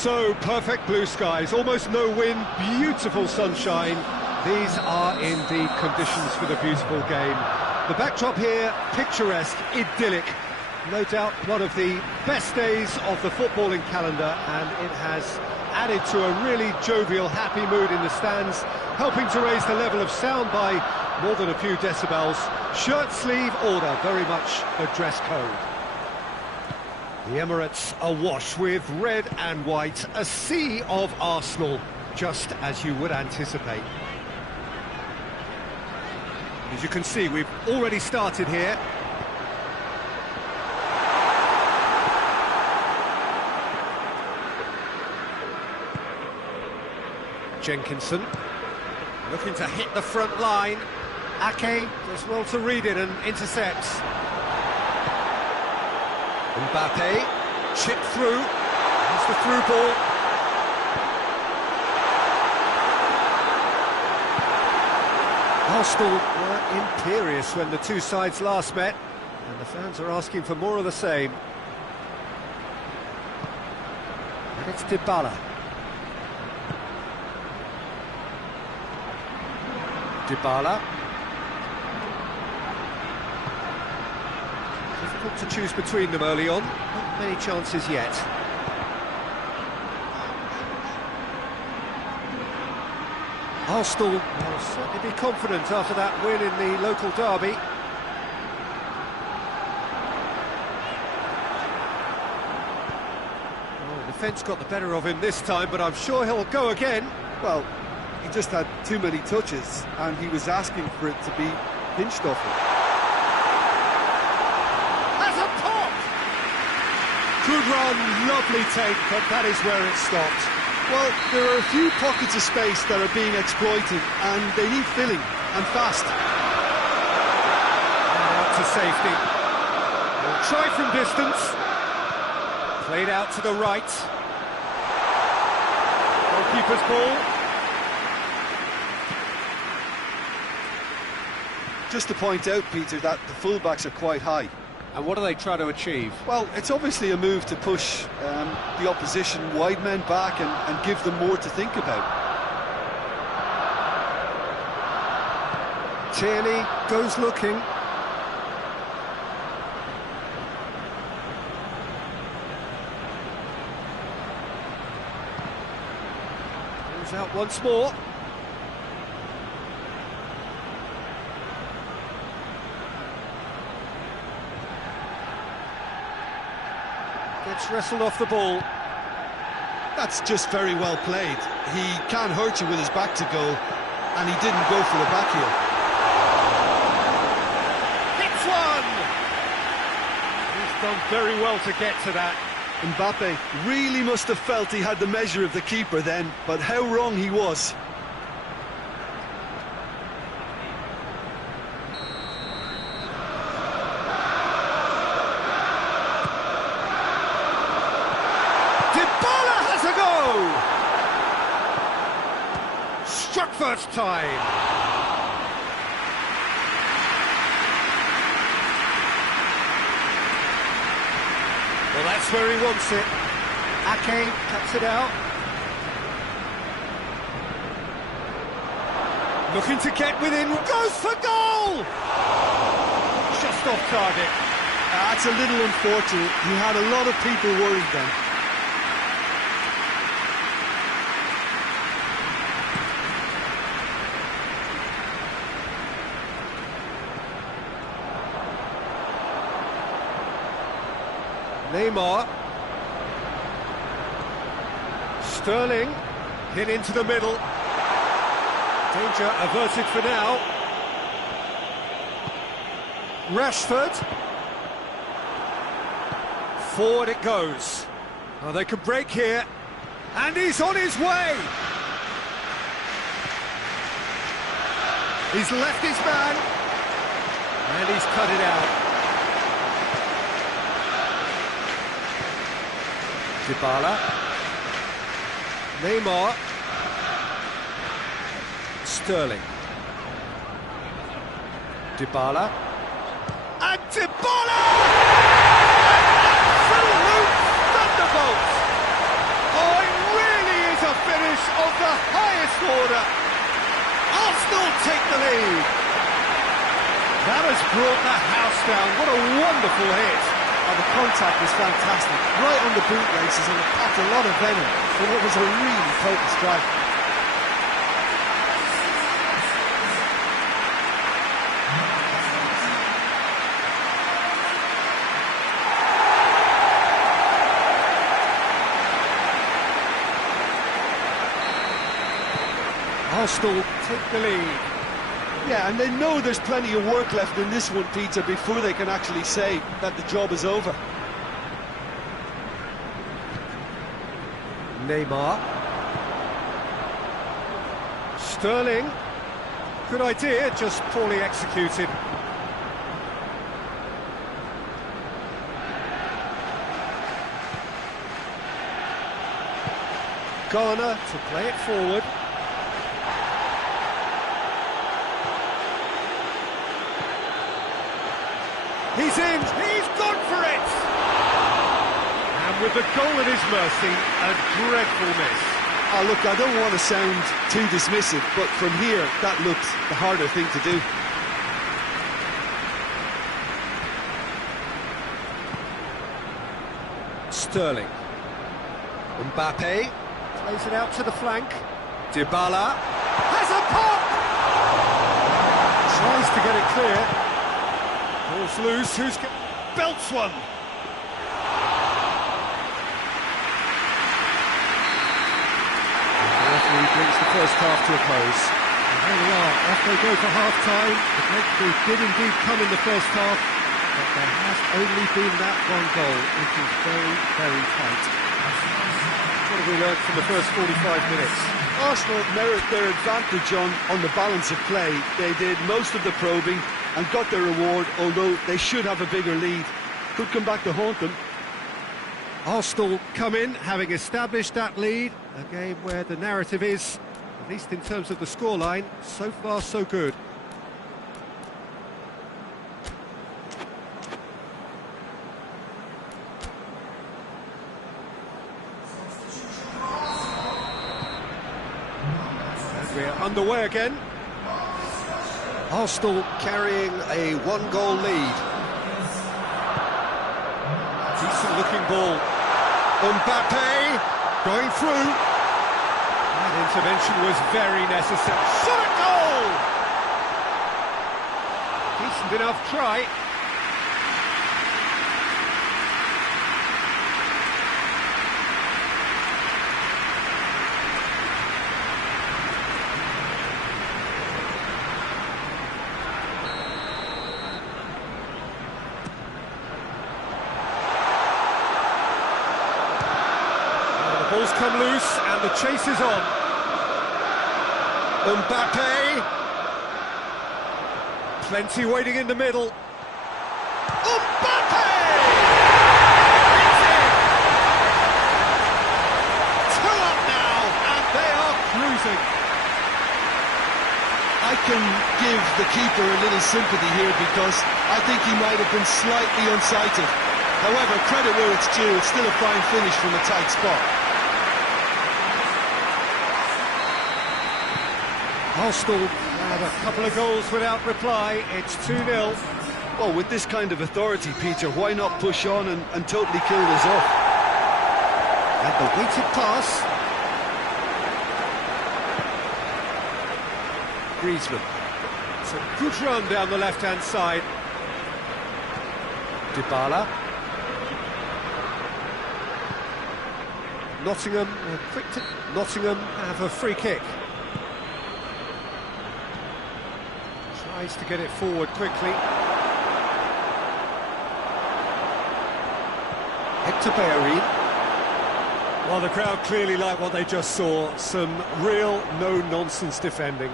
So, perfect blue skies, almost no wind, beautiful sunshine. These are indeed conditions for the beautiful game. The backdrop here, picturesque, idyllic. No doubt one of the best days of the footballing calendar, and it has added to a really jovial, happy mood in the stands, helping to raise the level of sound by more than a few decibels. Shirt sleeve order, very much the dress code. The Emirates awash with red and white, a sea of Arsenal, just as you would anticipate. As you can see, we've already started here. Jenkinson, looking to hit the front line. Ake does well to read it and intercepts. Mbappe, chip through, that's the through ball. Arsenal were imperious when the two sides last met, and the fans are asking for more of the same. And it's Dybala. Dybala. Difficult to choose between them early on, not many chances yet. Arsenal will certainly be confident after that win in the local derby. Oh, the defence got the better of him this time, but I'm sure he'll go again. Well, he just had too many touches, and he was asking for it to be pinched off him. Has a pop! Good run, lovely take, but that is where it stopped. Well, there are a few pockets of space that are being exploited, and they need filling, and fast. And out to safety. We'll try from distance. Played out to the right. Goalkeeper's ball. Just to point out, Peter, that the fullbacks are quite high. And what do they try to achieve? Well, it's obviously a move to push the opposition wide men back and give them more to think about. Tierney goes looking. Goes out once more. Gets wrestled off the ball. That's just very well played. He can't hurt you with his back to goal, and he didn't go for the back heel. Hits one! He's done very well to get to that. Mbappe really must have felt he had the measure of the keeper then, but how wrong he was. Dybala has a go! Struck first time. Well, that's where he wants it. Ake cuts it out. Looking to get within, goes for goal! Just off target. That's a little unfortunate. He had a lot of people worried then. Neymar. Sterling hit into the middle. Danger averted for now. Rashford. Forward it goes. Oh, they could break here. And he's on his way. He's left his man. And he's cut it out. Dybala. Neymar. Sterling. Dybala. And Dybala! An absolute thunderbolt! Oh, it corner. Arsenal take the lead. That has brought the house down. What a wonderful hit. Oh, the contact was fantastic, right on the bootlaces, and it packed a lot of venom for what was a really potent strike. Arsenal take the lead. Yeah, and they know there's plenty of work left in this one, Peter, before they can actually say that the job is over. Neymar. Sterling. Good idea, just poorly executed. Garner to play it forward. He's in, he's gone for it! And with the goal at his mercy, a dreadful miss. Oh, look, I don't want to sound too dismissive, but from here, that looked the harder thing to do. Sterling. Mbappe plays it out to the flank. Dybala has a pop! Tries to get it clear. Ball's loose, belts one! The referee brings the first half to a close. And here we are, off they go for half-time. The breakthrough did indeed come in the first half, but there has only been that one goal, which is very, very tight. What have we learned from the first 45 minutes? Arsenal merit their advantage on the balance of play. They did most of the probing and got their reward, although they should have a bigger lead. Could come back to haunt them. Arsenal come in, having established that lead, a game where the narrative is, at least in terms of the scoreline, so far so good. And we're underway again. Arsenal carrying a one-goal lead. Decent looking ball. Mbappe going through. That intervention was very necessary. Shot at goal! Decent enough try. Ball's come loose and the chase is on. Mbappe. Plenty waiting in the middle. Mbappe! It's in! 2 up now, and they are cruising. I can give the keeper a little sympathy here because I think he might have been slightly unsighted. However, credit where it's due, it's still a fine finish from a tight spot. Arsenal had a couple of goals without reply. It's 2-0. Well, with this kind of authority, Peter, why not push on and totally kill this off? And the weighted pass. Griezmann. It's a good run down the left-hand side. Dybala. Nottingham have a free kick. Tries to get it forward quickly. Hector Bellerin. Well, the crowd clearly like what they just saw. Some real no-nonsense defending.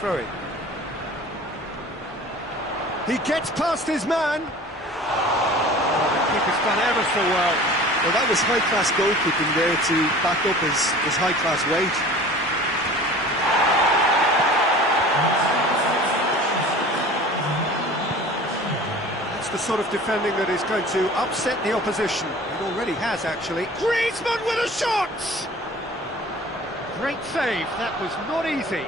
Throw it. He gets past his man. Oh, the keeper's done ever so well. Well, that was high-class goalkeeping there to back up his high-class wage. the sort of defending that is going to upset the opposition. It already has, actually. Griezmann with a shot! Great save, that was not easy.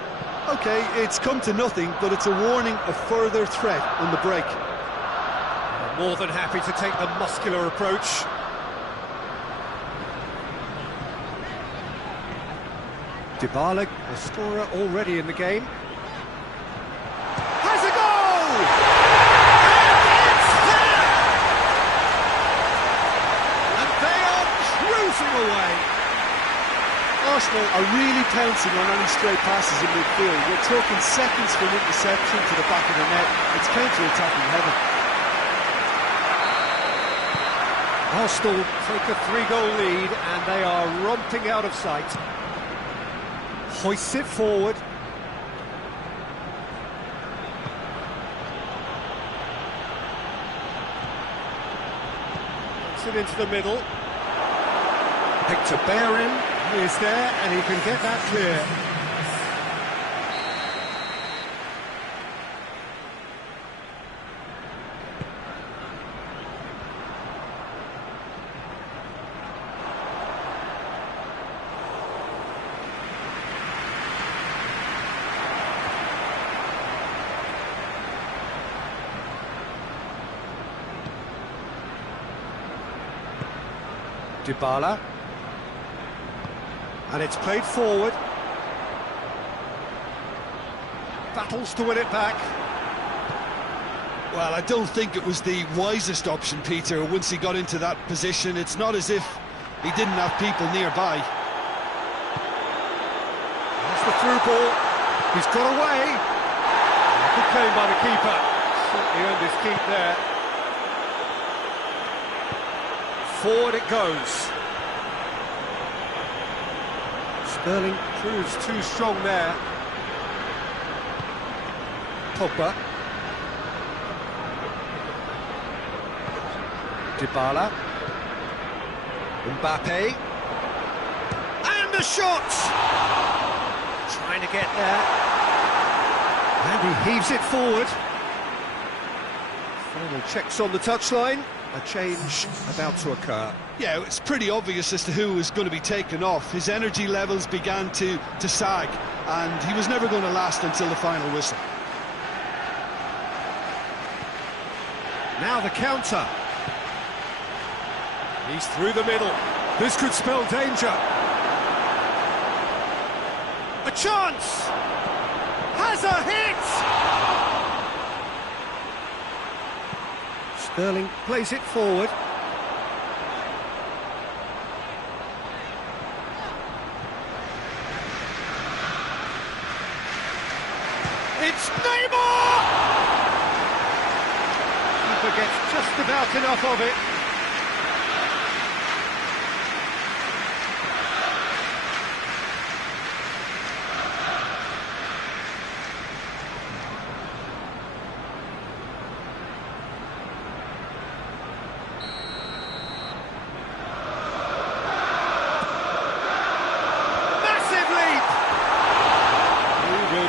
OK, it's come to nothing, but it's a warning of further threat on the break. More than happy to take the muscular approach. Dybala, a scorer already in the game. Has a goal! And it's there! And they are cruising away. Arsenal are really pouncing on any stray passes in midfield. We're talking seconds from interception to the back of the net. It's counter-attacking heaven. Arsenal take a 3-goal lead and they are romping out of sight. Hoists it forward. Puts it into the middle. Hector Bellerin is there and he can get that clear. Dybala, and it's played forward. Battles to win it back. Well, I don't think it was the wisest option, Peter, once he got into that position. It's not as if he didn't have people nearby. That's the through ball. He's got away. Good claim by the keeper. Certainly earned his keep there. Forward it goes. Sterling proves too strong there. Pogba. Dybala. Mbappe. And a shot! Trying to get there. And he heaves it forward. Final checks on the touchline. A change about to occur. Yeah, it's pretty obvious as to who was going to be taken off. His energy levels began to sag, and he was never going to last until the final whistle. Now the counter. He's through the middle. This could spell danger. A chance! Has a hit! Sterling plays it forward. It's Neymar! Keeper gets just about enough of it.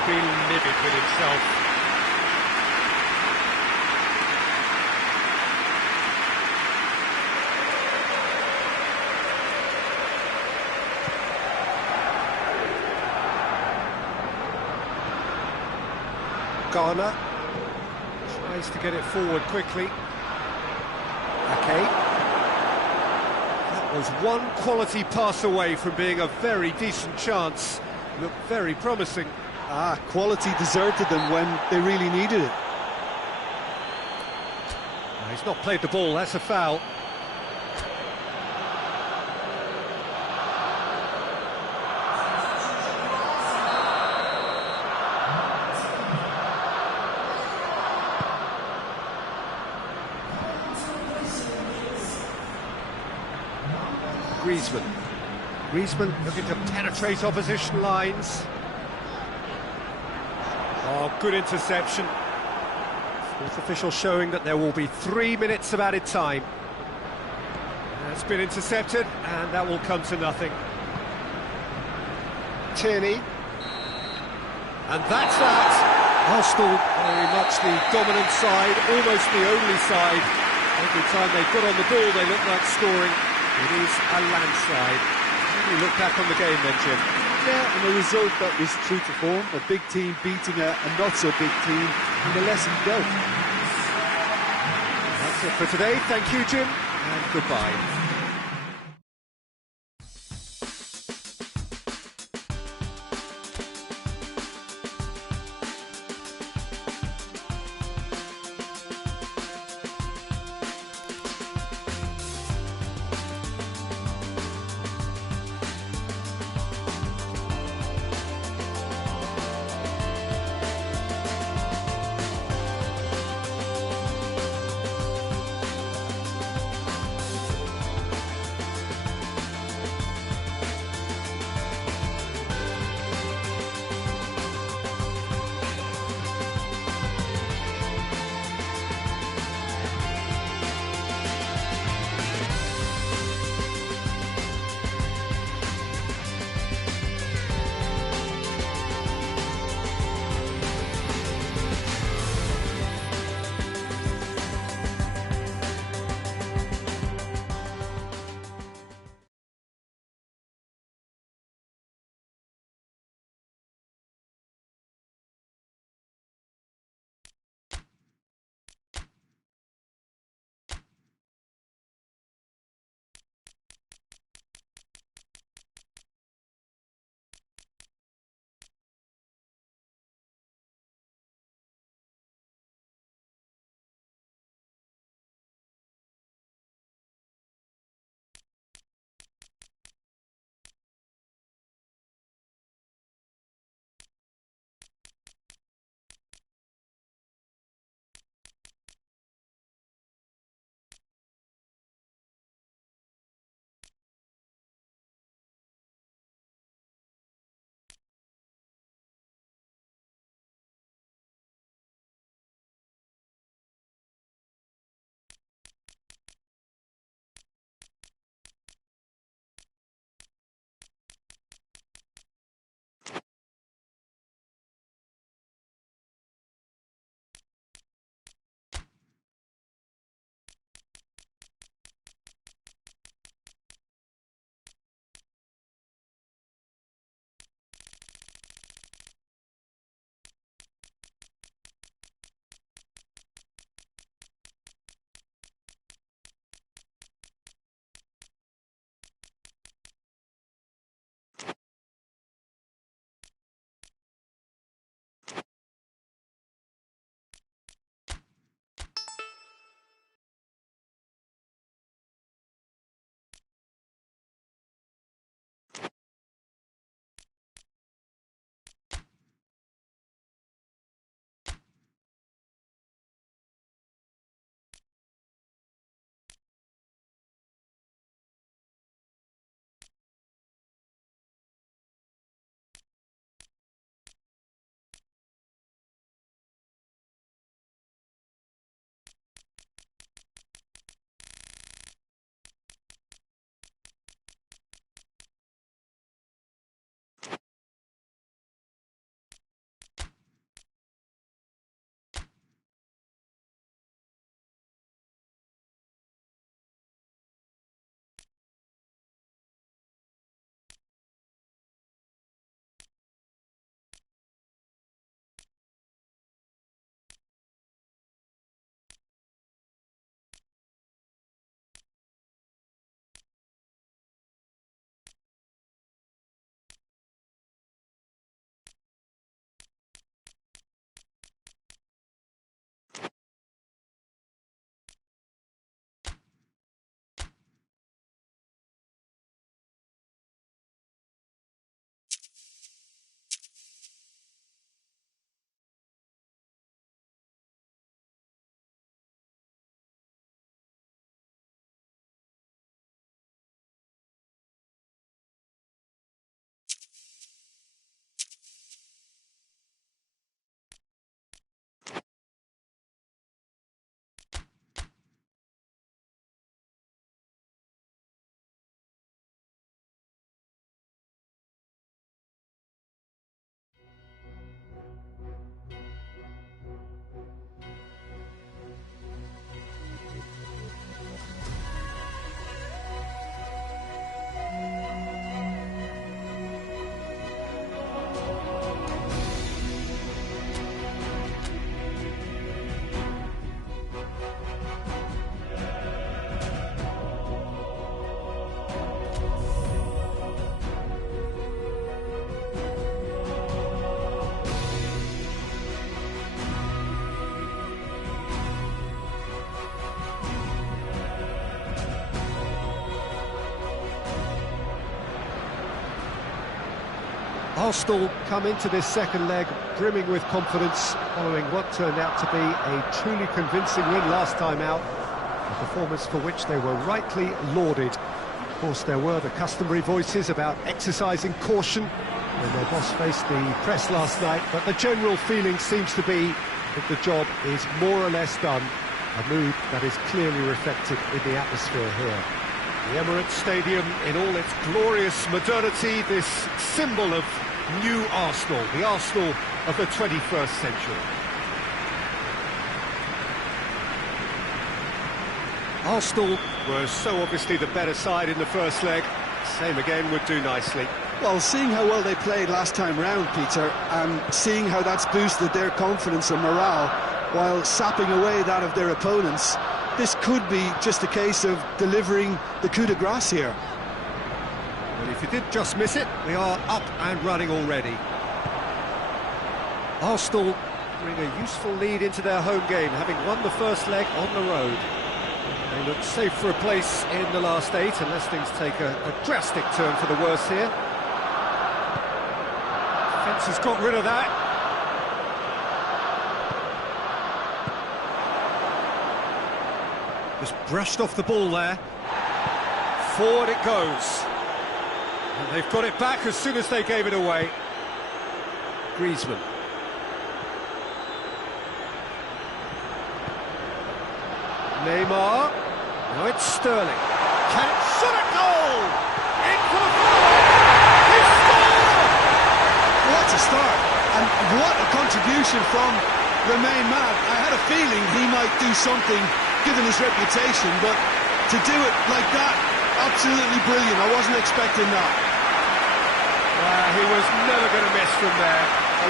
Be livid with himself. Garner tries to get it forward quickly. Okay. That was one quality pass away from being a very decent chance. Looked very promising. Quality deserted them when they really needed it. He's not played the ball, that's a foul. Griezmann looking to penetrate opposition lines. Oh, good interception. Fourth official showing that there will be 3 minutes of added time. That's been intercepted, and that will come to nothing. Tierney. And that's that. Arsenal very much the dominant side, almost the only side. Every time they got on the ball, they look like scoring. It is a landslide. How do you look back on the game then, Jim? Yeah, and a result that was true to form. A big team beating a not-so-big team in the lesson dealt. That's it for today. Thank you, Jim, and goodbye. Arsenal come into this second leg brimming with confidence following what turned out to be a truly convincing win last time out, a performance for which they were rightly lauded. Of course, there were the customary voices about exercising caution when their boss faced the press last night, but the general feeling seems to be that the job is more or less done, a mood that is clearly reflected in the atmosphere here. The Emirates Stadium in all its glorious modernity, this symbol of new Arsenal, the Arsenal of the 21st century. Arsenal were so obviously the better side in the first leg. Same again would do nicely. Well, seeing how well they played last time round, Peter, and seeing how that's boosted their confidence and morale while sapping away that of their opponents, this could be just a case of delivering the coup de grace here. Well, if you did just miss it, we are up and running already. Arsenal bring a useful lead into their home game, having won the first leg on the road. They look safe for a place in the last 8, unless things take a drastic turn for the worse here. Defence has got rid of that. Just brushed off the ball there. Forward it goes. And they've got it back as soon as they gave it away. Griezmann. Neymar. Now it's Sterling. Can it shot at goal? In for the follow-up. He scored! What a start, and what a contribution from the main man. I had a feeling he might do something given his reputation, but to do it like that, absolutely brilliant. I wasn't expecting that. He was never going to miss from there.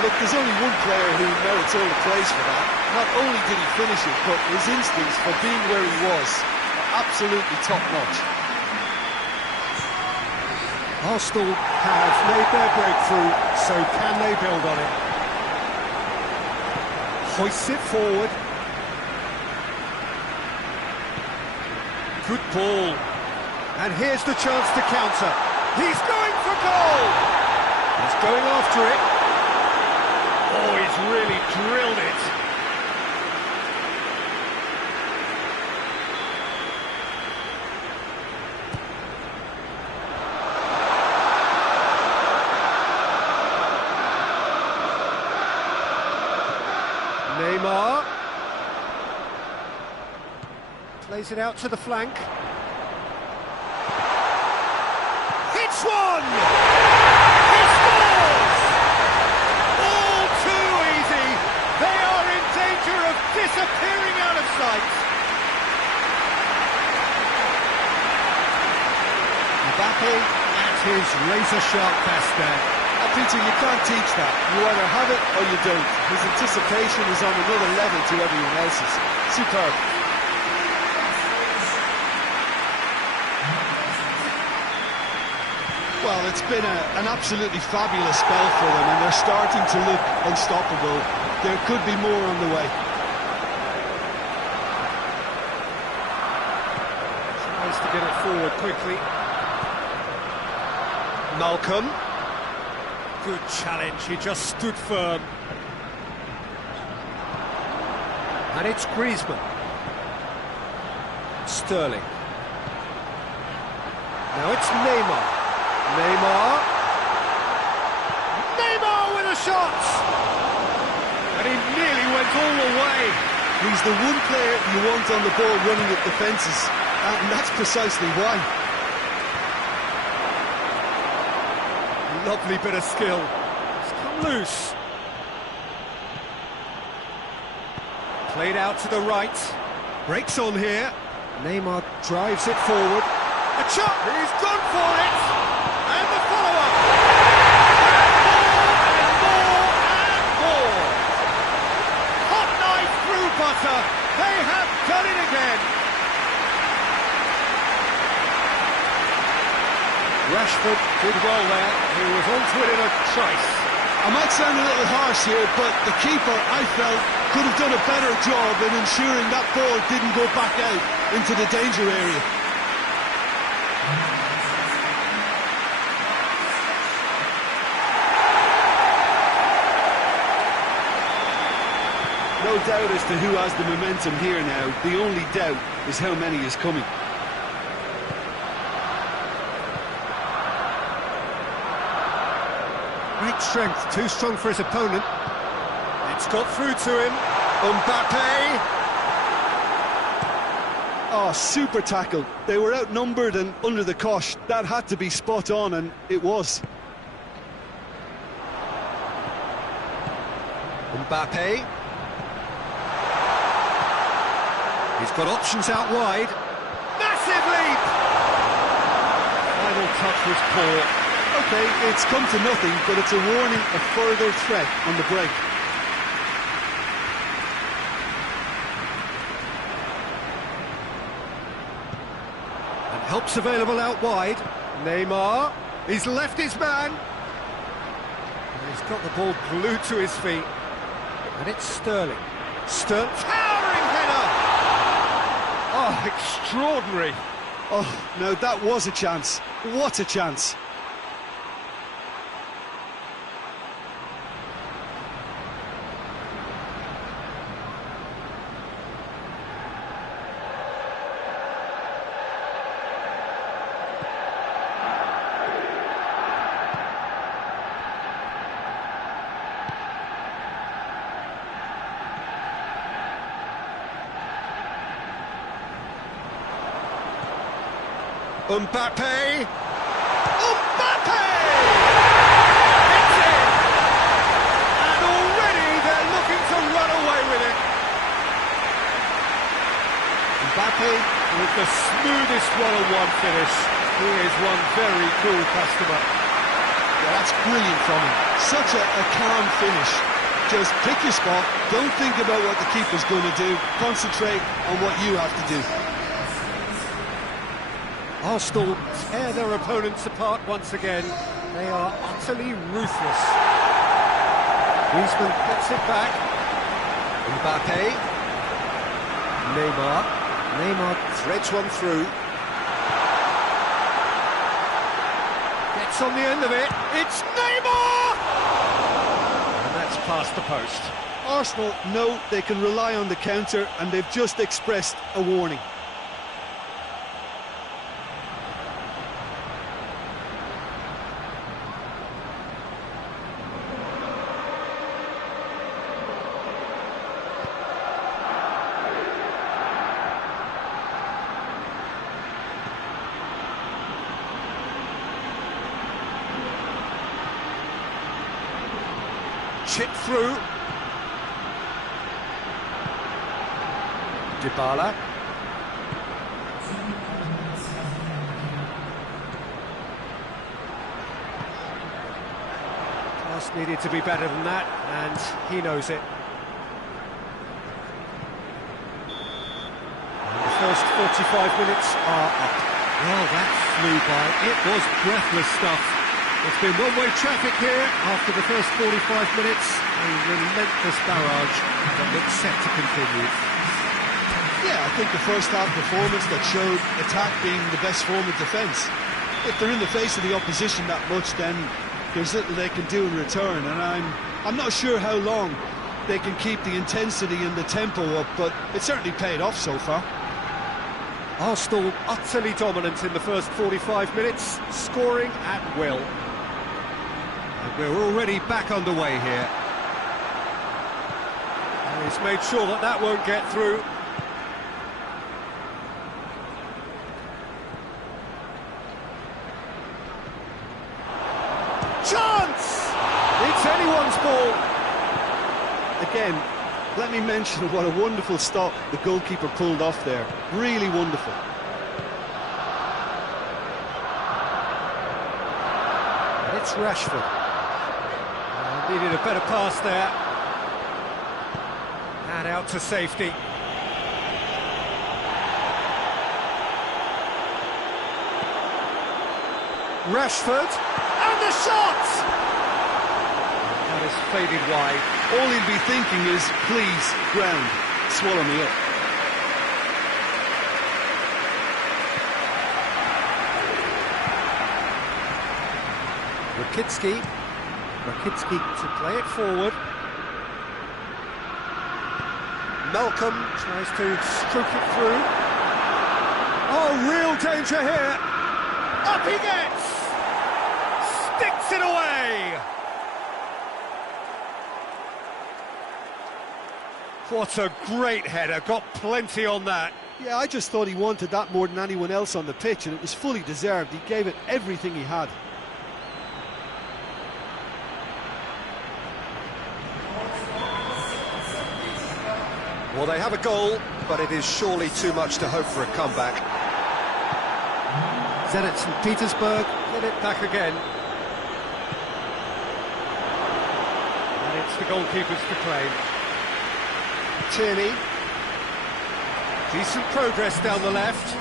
Look, there's only one player who merits all the praise for that. Not only did he finish it, but his instincts for being where he was are absolutely top-notch. Arsenal have made their breakthrough, so can they build on it? Hoists it forward. Good ball. And here's the chance to counter. He's going for goal! He's going after it. Oh, he's really drilled it. Neymar. Plays it out to the flank. Hits one! He scores! All too easy. They are in danger of disappearing out of sight. Mbappe at his razor-sharp best there. Peter, you can't teach that. You either have it or you don't. His anticipation is on another level to everyone else's. Superb. Well, it's been an absolutely fabulous spell for them, and they're starting to look unstoppable. There could be more on the way. Tries to get it forward quickly. Malcolm. Good challenge, he just stood firm. And it's Griezmann. Sterling. Now it's Neymar. Neymar with a shot! And he nearly went all the way. He's the one player you want on the ball running at defences, and that's precisely why. Lovely bit of skill. It's come loose. Played out to the right. Breaks on here. Neymar drives it forward. A shot! He's gone for it! And the follow-up! And more! Hot knife through butter. They have done it again. Rashford did well there. He was onto it in a trice. I might sound a little harsh here, but the keeper, I felt, could have done a better job in ensuring that ball didn't go back out into the danger area. doubt as to who has the momentum here now. The only doubt is how many is coming. Great strength, too strong for his opponent. It's got through to him. Mbappe! Oh, super tackle. They were outnumbered and under the cosh. That had to be spot on, and it was. Mbappe. He's got options out wide. Massive leap! Final touch was poor. Okay, it's come to nothing, but it's a warning of further threat on the break. And help's available out wide. Neymar, he's left his man. And he's got the ball glued to his feet. And it's Sterling. Towering header! Oh, extraordinary. Oh, no, that was a chance. What a chance. Mbappe! Mbappe! It's in! And already they're looking to run away with it. Mbappe with the smoothest one-on-one finish. He is one very cool customer. Yeah, that's brilliant from him. Such a calm finish. Just pick your spot, don't think about what the keeper's going to do, concentrate on what you have to do. Arsenal tear their opponents apart once again. They are utterly ruthless. Griezmann gets it back. Mbappe. Neymar threads one through. Gets on the end of it. It's Neymar! And that's past the post. Arsenal know they can rely on the counter, and they've just expressed a warning. Chip through. Dybala. Pass needed to be better than that, and he knows it. And the first 45 minutes are up. Well, that flew by. It was breathless stuff. It's been one-way traffic here after the first 45 minutes. A relentless barrage that looks set to continue. Yeah, I think the first half performance that showed attack being the best form of defence. If they're in the face of the opposition that much, then there's little they can do in return, and I'm not sure how long they can keep the intensity and the tempo up, but it certainly paid off so far. Arsenal utterly dominant in the first 45 minutes, scoring at will. And we're already back underway here. And he's made sure that that won't get through. Chance! It's anyone's ball. Again, let me mention what a wonderful stop the goalkeeper pulled off there. Really wonderful. And it's Rashford. Needed a better pass there. And out to safety. Rashford, and the shot! That is faded wide. All he'll be thinking is, please, ground, swallow me up. Rakitsky to play it forward. Malcolm tries to stroke it through. Oh, real danger here. Up he gets! Sticks it away! What a great header, got plenty on that. Yeah, I just thought he wanted that more than anyone else on the pitch, and it was fully deserved. He gave it everything he had. Well, they have a goal, but it is surely too much to hope for a comeback. Zenit St. Petersburg get it back again. And it's the goalkeepers to claim. Tierney. Decent progress down the left.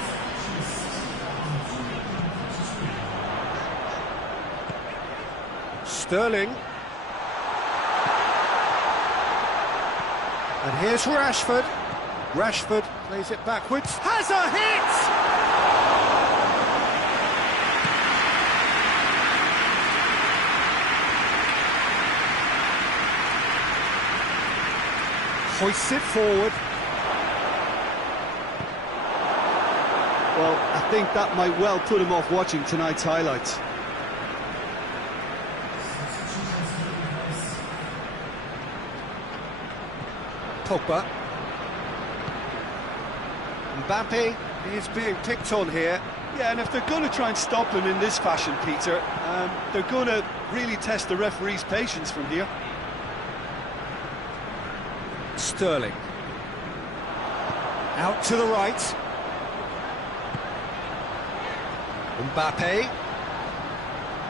Sterling. And here's Rashford. Rashford plays it backwards. Has a hit! Hoists it forward. Well, I think that might well put him off watching tonight's highlights. Pogba. Mbappe is being picked on here. Yeah, and if they're going to try and stop him in this fashion, Peter, they're going to really test the referee's patience from here. Sterling. Out to the right. Mbappe.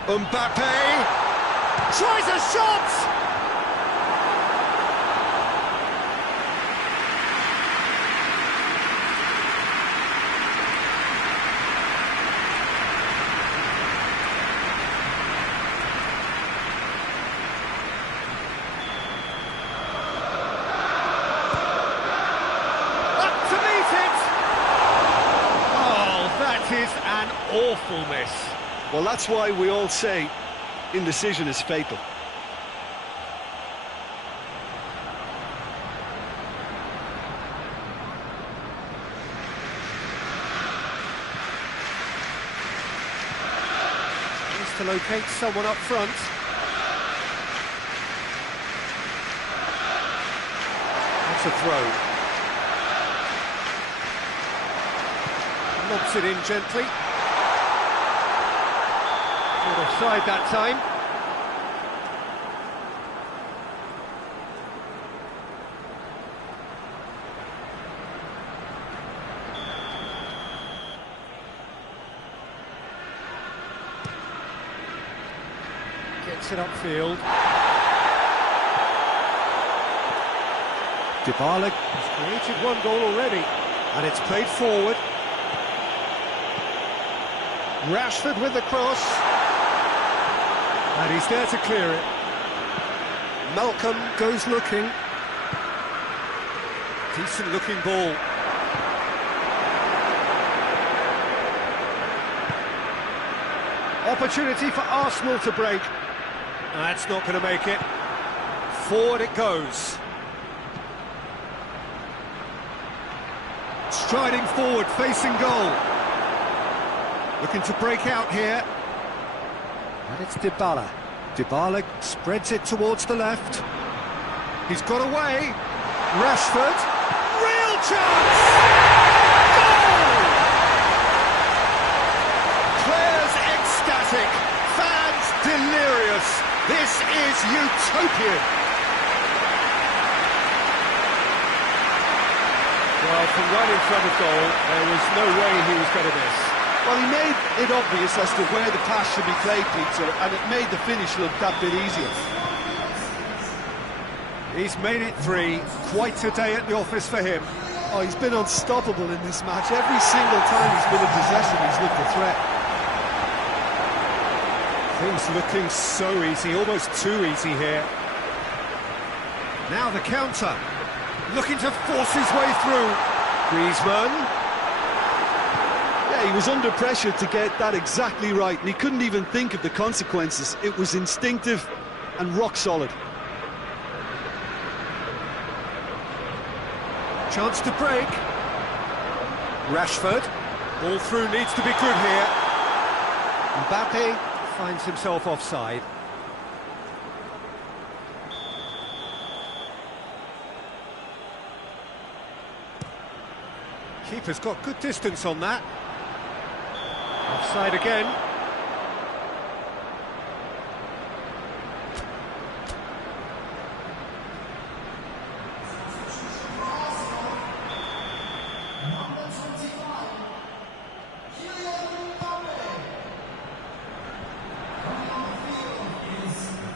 Mbappe tries a shot! Is an awful miss. Well, that's why we all say indecision is fatal. Needs to locate someone up front. That's a throw. Lobs it in gently. Not offside that time. Gets it upfield. Dybala has created one goal already, and it's played forward. Rashford with the cross, and he's there to clear it. Malcolm goes looking. Decent looking ball. Opportunity for Arsenal to break. That's not going to make it. Forward it goes. Striding forward, facing goal. Looking to break out here. And it's Dybala. Dybala spreads it towards the left. He's got away. Rashford. Real chance! Goal! Players ecstatic. Fans delirious. This is utopian. Well, from right in front of goal, there was no way he was going to miss. Well, he made it obvious as to where the pass should be played, Peter, and it made the finish look that bit easier. He's made it 3. Quite a day at the office for him. Oh, he's been unstoppable in this match. Every single time he's been in possession, he's looked a threat. Things looking so easy, almost too easy here. Now the counter. Looking to force his way through. Griezmann. Yeah, he was under pressure to get that exactly right, and he couldn't even think of the consequences. It was instinctive and rock solid. Chance to break. Rashford. Ball through needs to be good here. Mbappe finds himself offside. Keeper's got good distance on that. Offside again.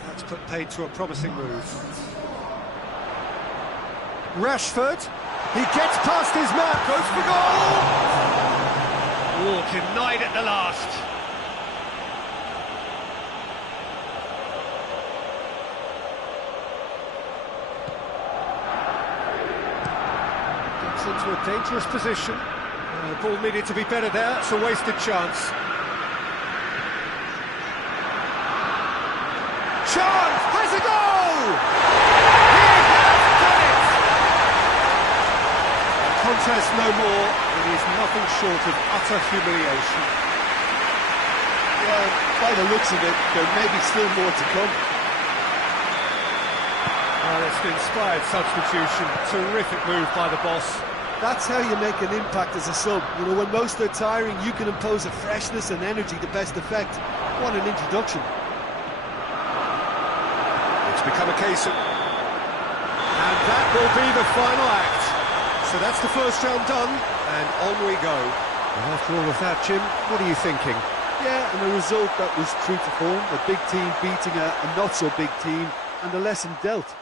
That's put paid to a promising move. Rashford. He gets past his man, goes for goal! Oh, denied at the last. Gets into a dangerous position. The ball needed to be better there, it's a wasted chance. Chance! Has a goal! Contest no more, it is nothing short of utter humiliation. Well, by the looks of it, there may be still more to come. Well, it's an inspired substitution, terrific move by the boss. That's how you make an impact as a sub. You know, when most are tiring, you can impose a freshness and energy to best effect. What an introduction. It's become a case of... And that will be the final act. So that's the first round done, and on we go. And after all of that, Jim, what are you thinking? Yeah, and a result that was true to form. A big team beating a not-so-big team, and a lesson dealt.